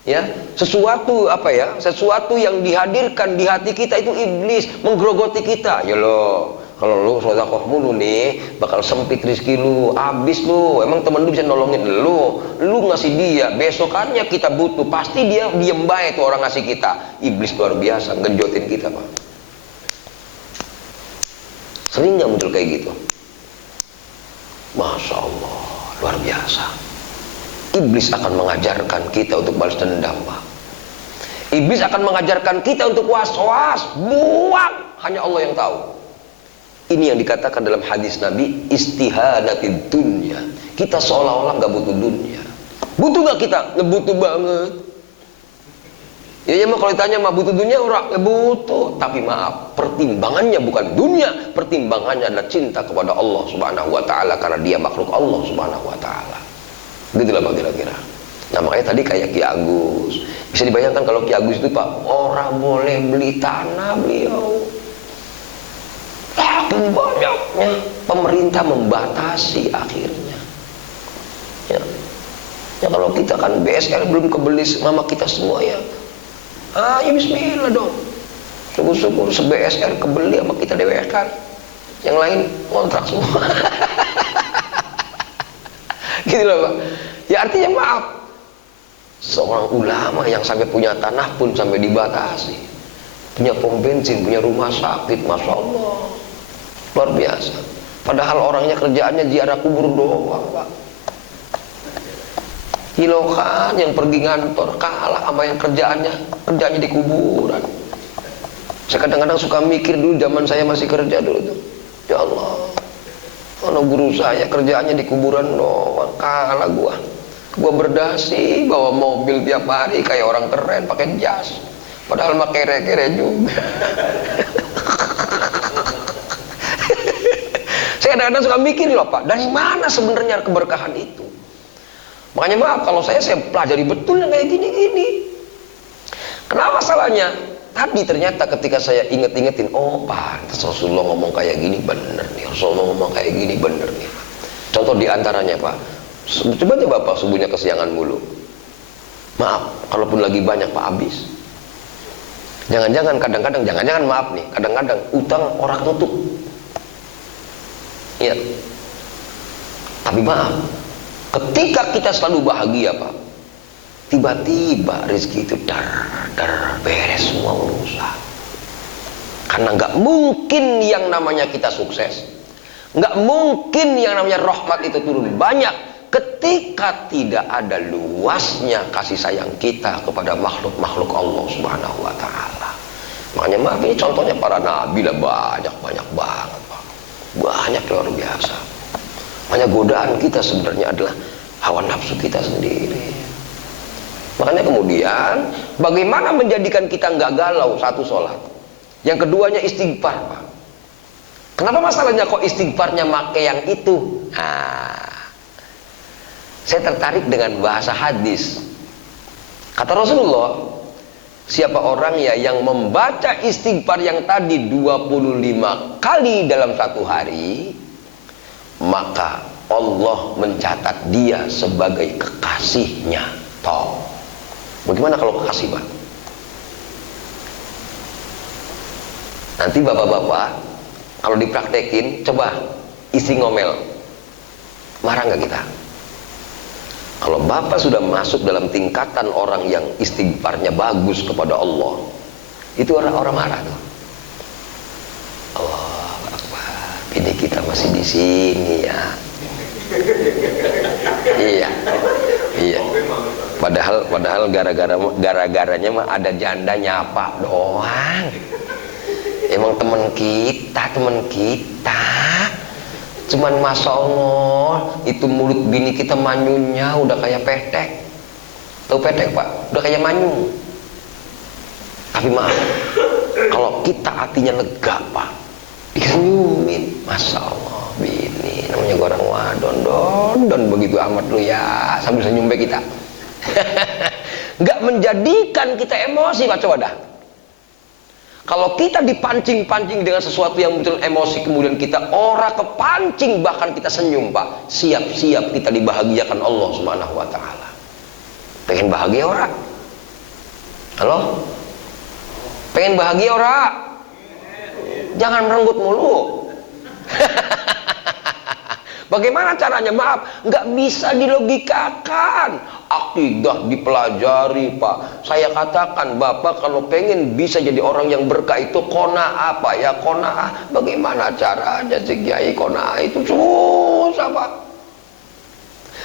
Ya, sesuatu yang dihadirkan di hati kita itu iblis menggerogoti kita. Ya lo, kalau lu sedekah mulu nih, bakal sempit rezeki lu, habis lu. Emang temen lu bisa nolongin lu ngasih dia, besokannya kita butuh, pasti dia diem baik tuh orang ngasih kita. Iblis luar biasa, ngejotin kita Pak. Sering nggak muncul kayak gitu? Masya Allah, luar biasa. Iblis akan mengajarkan kita untuk balas dendam Pak. Iblis akan mengajarkan kita untuk was-was, buang, hanya Allah yang tahu. Ini yang dikatakan dalam hadis Nabi, istihadatid dunya. Kita seolah-olah nggak butuh dunia. Butuh nggak kita? Ngebutuh banget. Ya mah kalau ditanya mah butuh dunia, orang butuh. Tapi maaf, pertimbangannya bukan dunia, pertimbangannya adalah cinta kepada Allah Subhanahu wa Ta'ala, karena dia makhluk Allah Subhanahu wa Ta'ala. Gitulah Pak kira-kira. Nah makanya tadi kayak Ki Agus, bisa dibayangkan kalau Ki Agus itu Pak, orang boleh beli tanah beliau. Saking banyaknya, pemerintah membatasi akhirnya. Ya kalau kita kan BSR belum kebeli sama kita semua ya. Ya bismillah dong. Syukur-syukur se-BSR kebeli sama kita dewekan. Yang lain kontrak semua. Gitu loh Pak. Ya artinya maaf, seorang ulama yang sampai punya tanah pun sampai dibatasi, punya pom bensin, punya rumah sakit, Masya Allah, luar biasa. Padahal orangnya kerjaannya ziarah kubur doang, Pak. Kilokan yang pergi ngantor kalah sama yang kerjanya di kuburan. Saya kadang-kadang suka mikir dulu zaman saya masih kerja dulu tuh. Ya Allah, kalau guru saya kerjaannya di kuburan doang, kalah gua. Gua berdasi bawa mobil tiap hari kayak orang keren pakai jas. Padahal mah kere-kere juga. Saya kadang-kadang suka mikir loh Pak, dari mana sebenarnya keberkahan itu? Makanya maaf kalau saya pelajari betul yang kayak gini-gini. Kenapa salahnya? Tadi ternyata ketika saya inget-ingetin, oh pantas Rasulullah ngomong kayak gini bener nih, Rasulullah ngomong kayak gini bener nih. Contoh diantaranya Pak, coba aja Bapak subuhnya kesiangan mulu. Maaf, kalaupun lagi banyak Pak habis. Jangan-jangan kadang-kadang, jangan-jangan maaf nih, kadang-kadang utang orang tutup. Iya. Tapi maaf, ketika kita selalu bahagia Pak, tiba-tiba rezeki itu dar beres semua urusan. Karena nggak mungkin yang namanya kita sukses, nggak mungkin yang namanya rahmat itu turun banyak ketika tidak ada luasnya kasih sayang kita kepada makhluk-makhluk Allah Subhanahu wa Ta'ala. Makanya maaf, ini contohnya para nabi lah, banyak banget Pak, banyak luar biasa. Makanya godaan kita sebenarnya adalah hawa nafsu kita sendiri. Makanya kemudian bagaimana menjadikan kita nggak galau? Satu, sholat. Yang keduanya istighfar Pak. Kenapa masalahnya kok istighfarnya make yang itu? Saya tertarik dengan bahasa hadis. Kata Rasulullah, siapa orang ya yang membaca istighfar yang tadi 25 kali dalam satu hari, maka Allah mencatat dia sebagai kekasihnya. Toh, bagaimana kalau kekasih Pak? Nanti bapak-bapak kalau dipraktekin, coba isi ngomel, marah nggak kita? Kalau bapak sudah masuk dalam tingkatan orang yang istighfarnya bagus kepada Allah, itu orang-orang marah tuh. Allah Akbar, ini kita masih di sini ya. Iya. Padahal gara-garanya mah ada janda nyapa doang. Emang teman kita. Cuman Masya Allah, itu mulut bini kita manyunya udah kayak petek. Tahu petek Pak? Udah kayak manyung. Tapi maaf, kalau kita hatinya lega Pak, disenyumin, Masya Allah bini, namanya gua orang wadon, don begitu amat lu ya, sambil senyum baik kita. Nggak menjadikan kita emosi Pak, coba dah. Kalau kita dipancing-pancing dengan sesuatu yang betul emosi, kemudian kita ora kepancing, bahkan kita senyum Pak, siap-siap kita dibahagiakan Allah Subhanahu wa Ta'ala. Pengen bahagia ora? Halo? Pengen bahagia ora? Jangan merenggut mulu. Bagaimana caranya? Maaf, nggak bisa dilogikakan. Akidah dipelajari Pak. Saya katakan Bapak kalau pengen bisa jadi orang yang berkah itu qanaah apa ya, qanaah. Bagaimana caranya si Kiai qanaah itu? Susah Pak.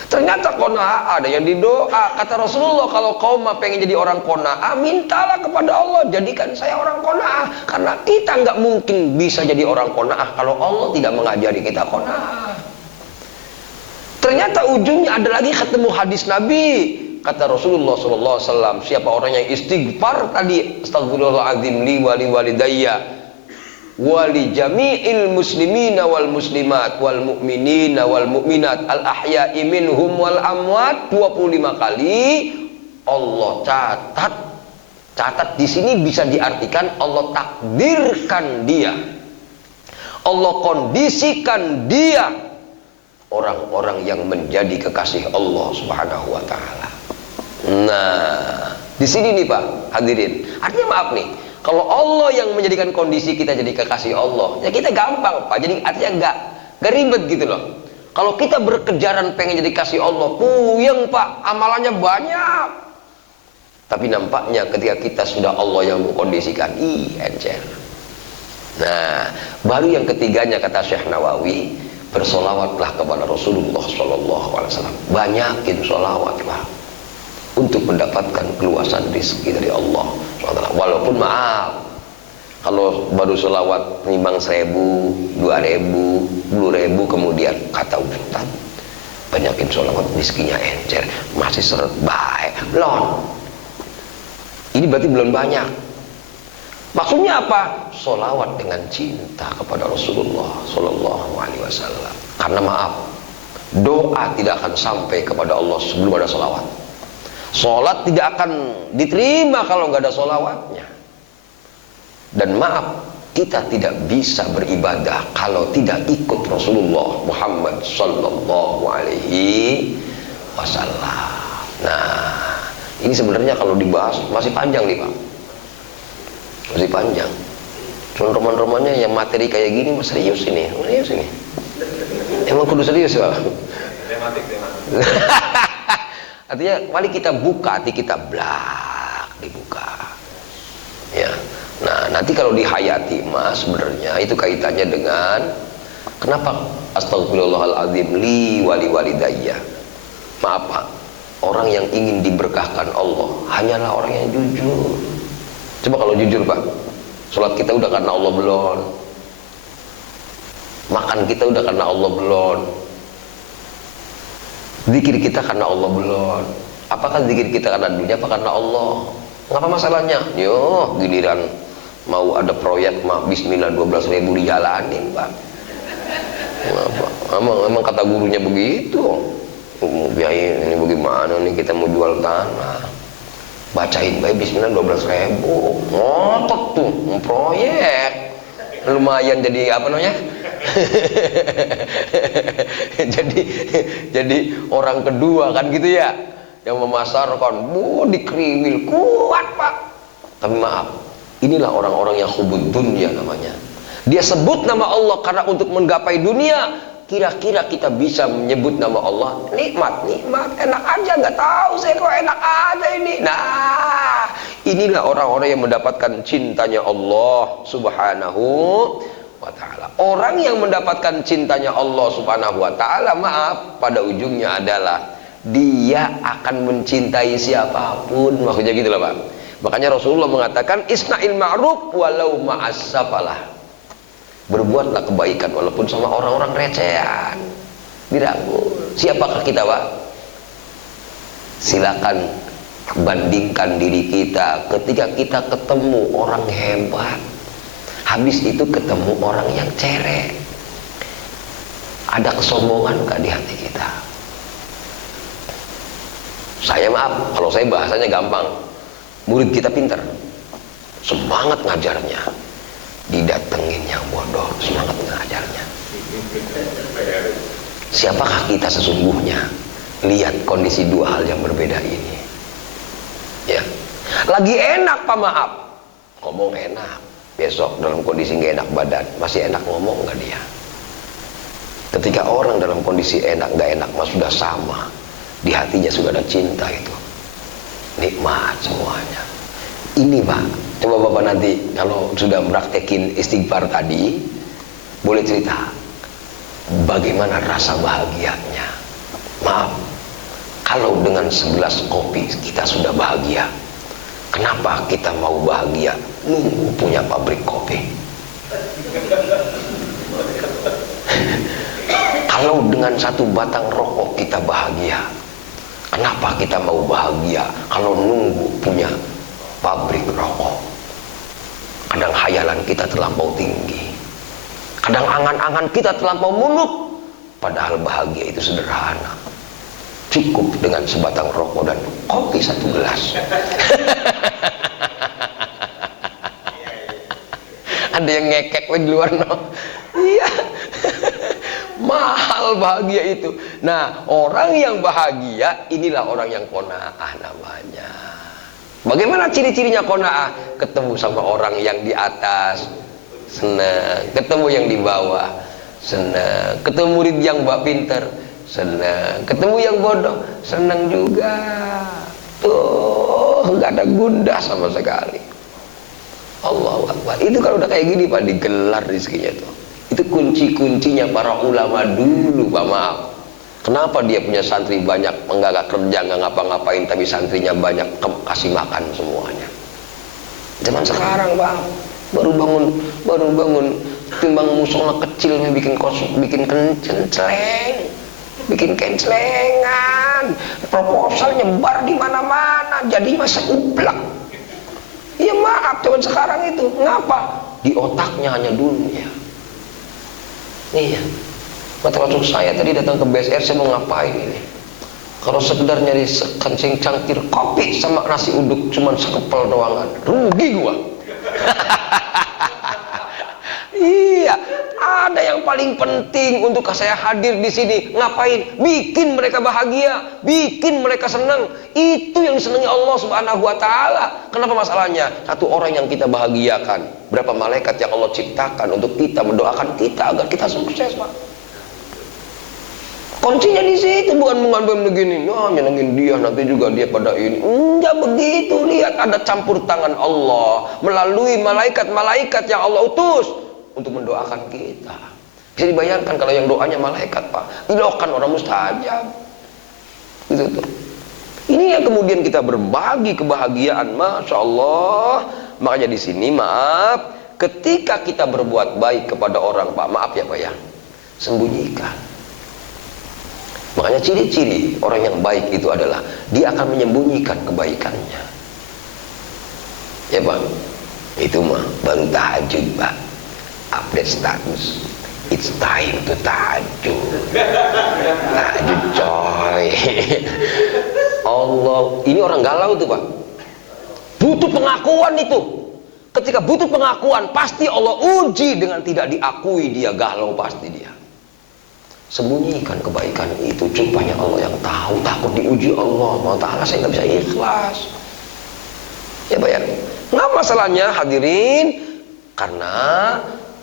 Ternyata qanaah ada yang didoa. Kata Rasulullah, kalau kau mah pengen jadi orang qanaah, mintalah kepada Allah, jadikan saya orang qanaah. Karena kita nggak mungkin bisa jadi orang qanaah kalau Allah tidak mengajari kita qanaah. Ternyata ujungnya ada lagi ketemu hadis Nabi. Kata Rasulullah SAW, siapa orang yang istighfar tadi, astagfirullahaladzim li wali walidayya wali jami'il muslimina wal muslimat wal mu'minina wal mu'minat al ahya'i minhum wal amwat 25 kali, Allah catat di sini bisa diartikan Allah takdirkan dia, Allah kondisikan dia orang-orang yang menjadi kekasih Allah Subhanahu wa Ta'ala. Nah, di sini nih Pak, hadirin. Artinya maaf nih, kalau Allah yang menjadikan kondisi kita jadi kekasih Allah, ya kita gampang Pak. Jadi artinya nggak ribet gitu loh. Kalau kita berkejaran pengen jadi kasih Allah, puyeng Pak, amalannya banyak. Tapi nampaknya ketika kita sudah Allah yang mengkondisikan, encer. Nah, baru yang ketiganya kata Syekh Nawawi, bersolawatlah kepada Rasulullah SAW. Banyakin solawatlah untuk mendapatkan keluasan rezeki dari Allah SWT. Walaupun maaf, kalau baru solawat nimbang 1000, 2000, 10.000, kemudian kata Ustaz, banyakin solawat rezekinya encer, masih seret baik, belum. Ini berarti belum banyak. Maksudnya apa? Solawat dengan cinta kepada Rasulullah SAW. Karena maaf, doa tidak akan sampai kepada Allah sebelum ada solawat. Solat tidak akan diterima kalau nggak ada solawatnya. Dan maaf, kita tidak bisa beribadah kalau tidak ikut Rasulullah Muhammad Sallallahu Alaihi Wasallam. Nah, ini sebenarnya kalau dibahas masih panjang nih Pak, masih panjang. Cuman roman-romannya yang materi kayak gini mas serius ini, serius ini. Emang kudu serius Pak. Tematik. Artinya mari kita buka hati kita, blak dibuka. Ya. Nah, nanti kalau dihayati mas, sebenarnya itu kaitannya dengan kenapa astagfirullahaladzim li wali walidayya. Maaf Pak, orang yang ingin diberkahkan Allah hanyalah orang yang jujur. Coba kalau jujur Pak, sholat kita udah karena Allah belum? Makan kita udah karena Allah belum? Zikir kita karena Allah belum? Apakah zikir kita karena dunia apa karena Allah? Ngapa masalahnya? Yo, giliran mau ada proyek mah bismillah 12.000 dijalanin Pak. Emang kata gurunya begitu. Biayain ini bagaimana nih kita mau jual tanah. Bacain baik bismillah 12.000. Ngotot tuh proyek. Lumayan jadi apa namanya? jadi orang kedua kan gitu ya, yang memasarkan dikriwil kuat Pak. Tapi maaf, inilah orang-orang yang hubud dunia namanya. Dia sebut nama Allah karena untuk menggapai dunia. Kira-kira kita bisa menyebut nama Allah nikmat, enak aja, nggak tahu saya kok enak aja ini. Nah, inilah orang-orang yang mendapatkan cintanya Allah Subhanahu wa ta'ala. Orang yang mendapatkan cintanya Allah Subhanahu wa ta'ala, maaf, pada ujungnya adalah dia akan mencintai siapapun. Maksudnya gitu lah Pak. Makanya Rasulullah mengatakan isna'il ma'ruf walau ma'as-safalah. Berbuatlah kebaikan walaupun sama orang-orang recehan. Dirangkul. Siapakah kita Pak? Silakan bandingkan diri kita ketika kita ketemu orang hebat, habis itu ketemu orang yang cerek. Ada kesombongan gak di hati kita? Saya maaf, kalau saya bahasanya gampang. Murid kita pintar, semangat ngajarnya, didatengin yang bodoh, semangat ngajarnya. Siapakah kita sesungguhnya? Lihat kondisi dua hal yang berbeda ini. Ya, lagi enak Pak, maaf, ngomong enak. Besok dalam kondisi nggak enak badan, masih enak ngomong nggak dia? Ketika orang dalam kondisi enak nggak enak, mas sudah sama, di hatinya sudah ada cinta itu. Nikmat semuanya. Ini Pak, coba Bapak nanti kalau sudah praktekin istighfar tadi, boleh cerita bagaimana rasa bahagianya. Maaf, kalau dengan 11 kopi kita sudah bahagia, kenapa kita mau bahagia nunggu punya pabrik kopi? Kalau dengan 1 batang rokok kita bahagia, kenapa kita mau bahagia kalau nunggu punya pabrik rokok? Kadang khayalan kita terlampau tinggi, kadang angan-angan kita terlampau muluk, padahal bahagia itu sederhana. Cukup dengan sebatang rokok dan kopi 1 gelas. Ada yang ngekek di luar no. Iya. Mahal bahagia itu. Nah, orang yang bahagia inilah orang yang qanaah namanya. Bagaimana ciri-cirinya qanaah? Ketemu sama orang yang di atas, senang. Ketemu yang di bawah, senang. Ketemu murid yang pinter, senang. Ketemu yang bodoh, senang juga. Tuh, nggak ada gundah sama sekali. Allahu Akbar. Itu kalau udah kayak gini Pak, digelar rezekinya tuh. Itu kunci-kuncinya para ulama dulu, Pak. Maaf. Kenapa dia punya santri banyak, enggak kerja, enggak ngapa-ngapain, tapi santrinya banyak, kasih makan semuanya. Zaman sekarang, Pak, baru bangun, timbang musola kecil bikin kenceleng, bikin kencelengan, proposal nyebar di mana-mana, jadi masa uplak. Ya maaf, zaman sekarang itu, ngapa? Di otaknya hanya dunia. Iya, termasuk saya tadi datang ke BSR, saya mau ngapain ini? Kalau sekedar nyari sekancing cangkir kopi sama nasi uduk cuman sekepel doangan, rugi gua. Iya, ada yang paling penting untuk saya hadir di sini. Ngapain? Bikin mereka bahagia, bikin mereka senang. Itu yang disenangi Allah Subhanahu wa taala. Kenapa masalahnya? Satu orang yang kita bahagiakan, berapa malaikat yang Allah ciptakan untuk kita, mendoakan kita agar kita sukses, Pak. Kuncinya di situ, bukan mengambil begini, nyenengin dia, nanti juga dia pada ini. Enggak begitu. Lihat, ada campur tangan Allah melalui malaikat-malaikat yang Allah utus untuk mendoakan kita. Bisa dibayangkan kalau yang doanya malaikat, Pak, didoakan orang mustajab. Gitu tuh. Ini yang kemudian kita berbagi kebahagiaan, masya Allah. Makanya di sini, maaf, ketika kita berbuat baik kepada orang, Pak, maaf ya, Pak ya, sembunyikan. Makanya ciri-ciri orang yang baik itu adalah dia akan menyembunyikan kebaikannya. Ya, Pak, itu mah baru tahajud, Pak. Update status, it's time to tahajud. Tahajud, coy. Allah, ini orang galau tuh, Pak. Butuh pengakuan itu. Ketika butuh pengakuan, pasti Allah uji dengan tidak diakui, dia galau pasti dia. Sembunyikan kebaikan itu, cupanya Allah yang tahu. Takut diuji Allah SWT, saya nggak bisa ikhlas. Ya, bayar. Nggak masalahnya, hadirin, karena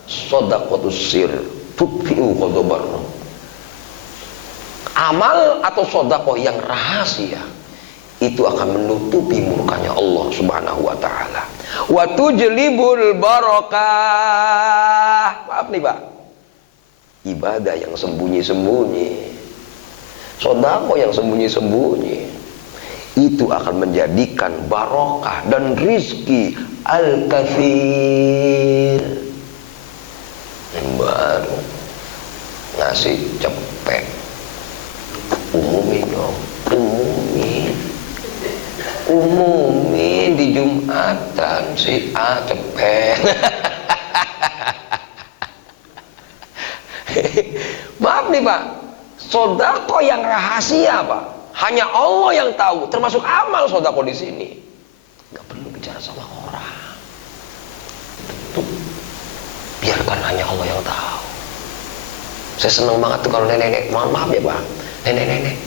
shadaqatus sir tudfi'u ghadabar. Amal atau sedekah yang rahasia itu akan menutupi murkanya Allah Subhanahu wa taala. Wa tujlibul barakah. Maaf nih, Pak. Ibadah yang sembunyi-sembunyi, sedekah yang sembunyi-sembunyi, itu akan menjadikan barokah dan rizki al-kathir. Yang baru ngasih cepet, umumin dong, umumin di Jumatan si A cepet. Maaf nih, Pak, sedekah yang rahasia, Pak, hanya Allah yang tahu, termasuk amal sedekah di sini. Nggak perlu bicara sama orang. Tuh, biarkan hanya Allah yang tahu. Saya senang banget tuh kalau nenek-nenek, mohon maaf ya, Pak, nenek-nenek,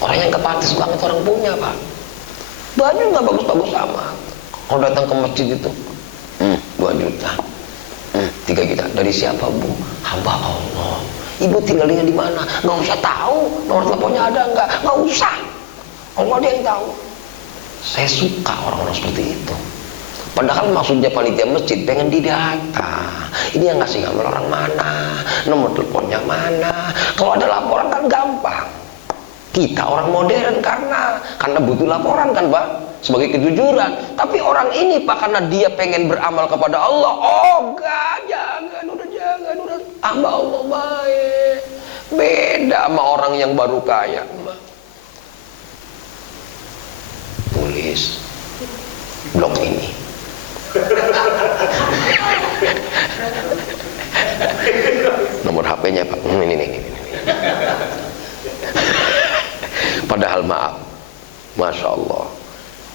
orang yang kepantes banget orang punya, Pak, baju nggak bagus-bagus amat. Kalau datang ke masjid itu, 2 juta. 3 juta. Dari siapa, Bu? Hamba Allah. Ibu tinggalnya di mana? Nggak usah tahu. Nomor teleponnya ada nggak? Nggak usah. Allah dia yang tahu. Saya suka orang-orang seperti itu. Padahal maksudnya panitia masjid pengen didata. Ini yang ngasih ngamal orang mana? Nomor teleponnya mana? Kalau ada laporan kan gampang. Kita orang modern karena butuh laporan kan, Pak, sebagai kejujuran. Tapi orang ini, Pak, karena dia pengen beramal kepada Allah. Oh enggak, jangan, udah hamba Allah baik. Beda sama orang yang baru kaya, Pak. Tulis blog ini. Nomor HP-nya, Pak, ini. Padahal maaf, masya Allah,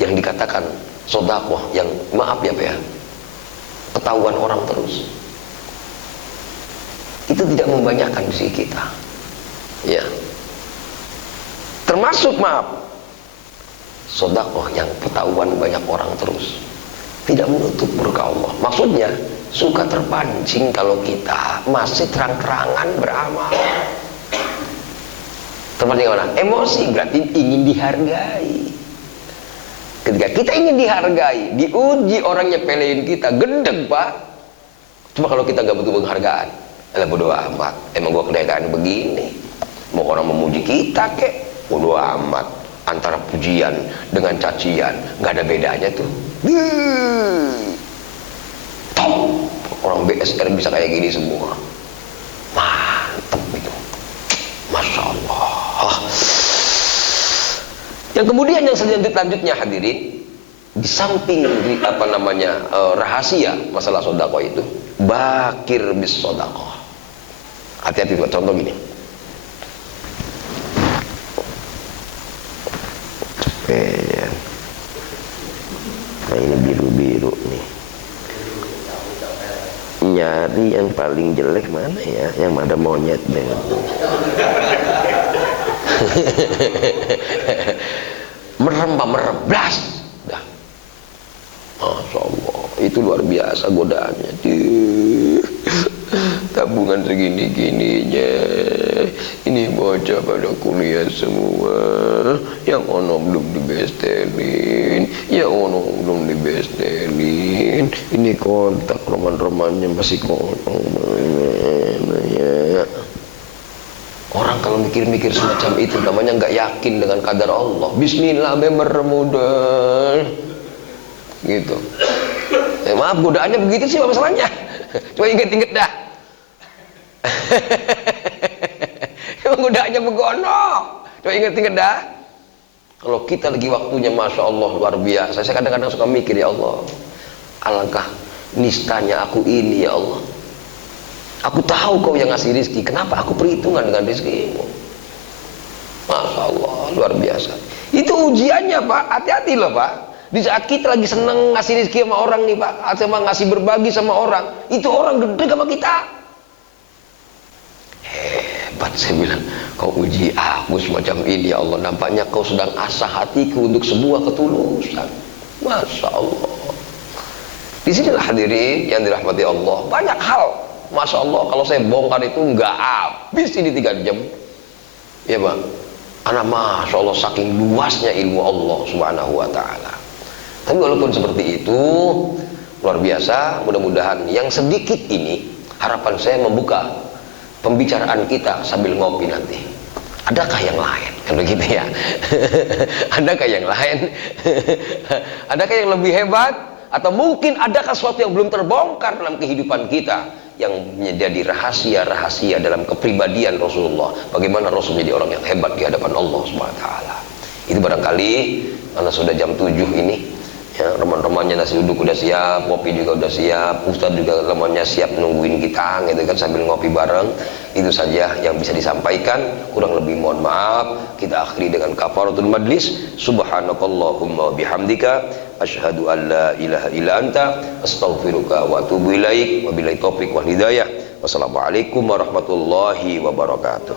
yang dikatakan sedekah yang maaf ya, Pak ya, ketahuan orang terus, itu tidak membanyakan di sisi kita, ya. Termasuk maaf, sedekah yang ketahuan banyak orang terus, tidak menutup murka Allah. Maksudnya suka terpancing kalau kita masih terang-terangan beramal. Terpancing orang emosi, berarti ingin dihargai. Ketika kita ingin dihargai, diuji orang nyepelein kita, gendeng, Pak. Cuma kalau kita nggak butuh penghargaan, bodo amat. Emang gua keadaan begini. Mau orang memuji kita kek, bodo amat. Antara pujian dengan cacian nggak ada bedanya tuh. Top. Orang BSR bisa kayak gini semua. Mantep itu. Masya Allah. Yang kemudian yang selanjutnya hadirin, di samping rahasia masalah sodako itu, bakir bis sodako. Hati-hati buat contoh gini. Nah ini biru-biru nih. Nyari yang paling jelek mana ya? Yang ada monyet dengan merem mereblas dah. Masya Allah, itu luar biasa godaannya. Tabungan segini-gininya, ini bocah pada kuliah semua, yang ono belum dibestelin, yang ono belum dibestelin, ini kontak roman-romannya masih kosong. Orang kalau mikir-mikir semacam itu namanya nggak yakin dengan kadar Allah. Bismillah memermudah gitu. Maaf, godaannya begitu sih masalahnya. Coba inget-inget dah. Emang godaannya begono. Coba inget-inget dah. Kalau kita lagi waktunya Masya Allah luar biasa. Saya kadang-kadang suka mikir, ya Allah, alangkah nistanya aku ini, ya Allah. Aku tahu kau yang ngasih rezeki, kenapa aku perhitungan dengan rezekimu? Masya Allah, luar biasa. Itu ujiannya Pak, hati-hati loh Pak. Di saat kita lagi seneng ngasih rezeki sama orang nih Pak, atau ngasih berbagi sama orang, itu orang gede sama kita. Hebat, saya bilang, kau uji aku semacam ini ya Allah. Nampaknya kau sedang asah hatiku untuk sebuah ketulusan. Masya Allah. Disinilah hadirin yang dirahmati Allah, banyak hal. Masya Allah, kalau saya bongkar itu nggak habis ini 3 jam. Ya Pak, karena Masya Allah saking luasnya ilmu Allah Subhanahu wa ta'ala. Tapi walaupun seperti itu, luar biasa, mudah-mudahan yang sedikit ini, harapan saya membuka pembicaraan kita sambil ngopi nanti. Adakah yang lain? Kan begitu ya. Adakah yang lain? Adakah yang lebih hebat? Atau mungkin adakah sesuatu yang belum terbongkar dalam kehidupan kita, yang menjadi rahasia-rahasia dalam kepribadian Rasulullah? Bagaimana Rasul menjadi orang yang hebat di hadapan Allah SWT. Itu barangkali karena sudah jam 7 ini ya, roman-romannya nasi uduk udah siap, kopi juga udah siap, Ustadz juga romannya siap nungguin kita gitu kan, sambil ngopi bareng. Itu saja yang bisa disampaikan, kurang lebih mohon maaf. Kita akhiri dengan kafaratul majlis. Subhanakallahumma bihamdika asyhadu an la ilaha illa anta astaghfiruka wa atubu ilaik. Wabillahi taufiq wal hidayah. Wassalamualaikum warahmatullahi wabarakatuh.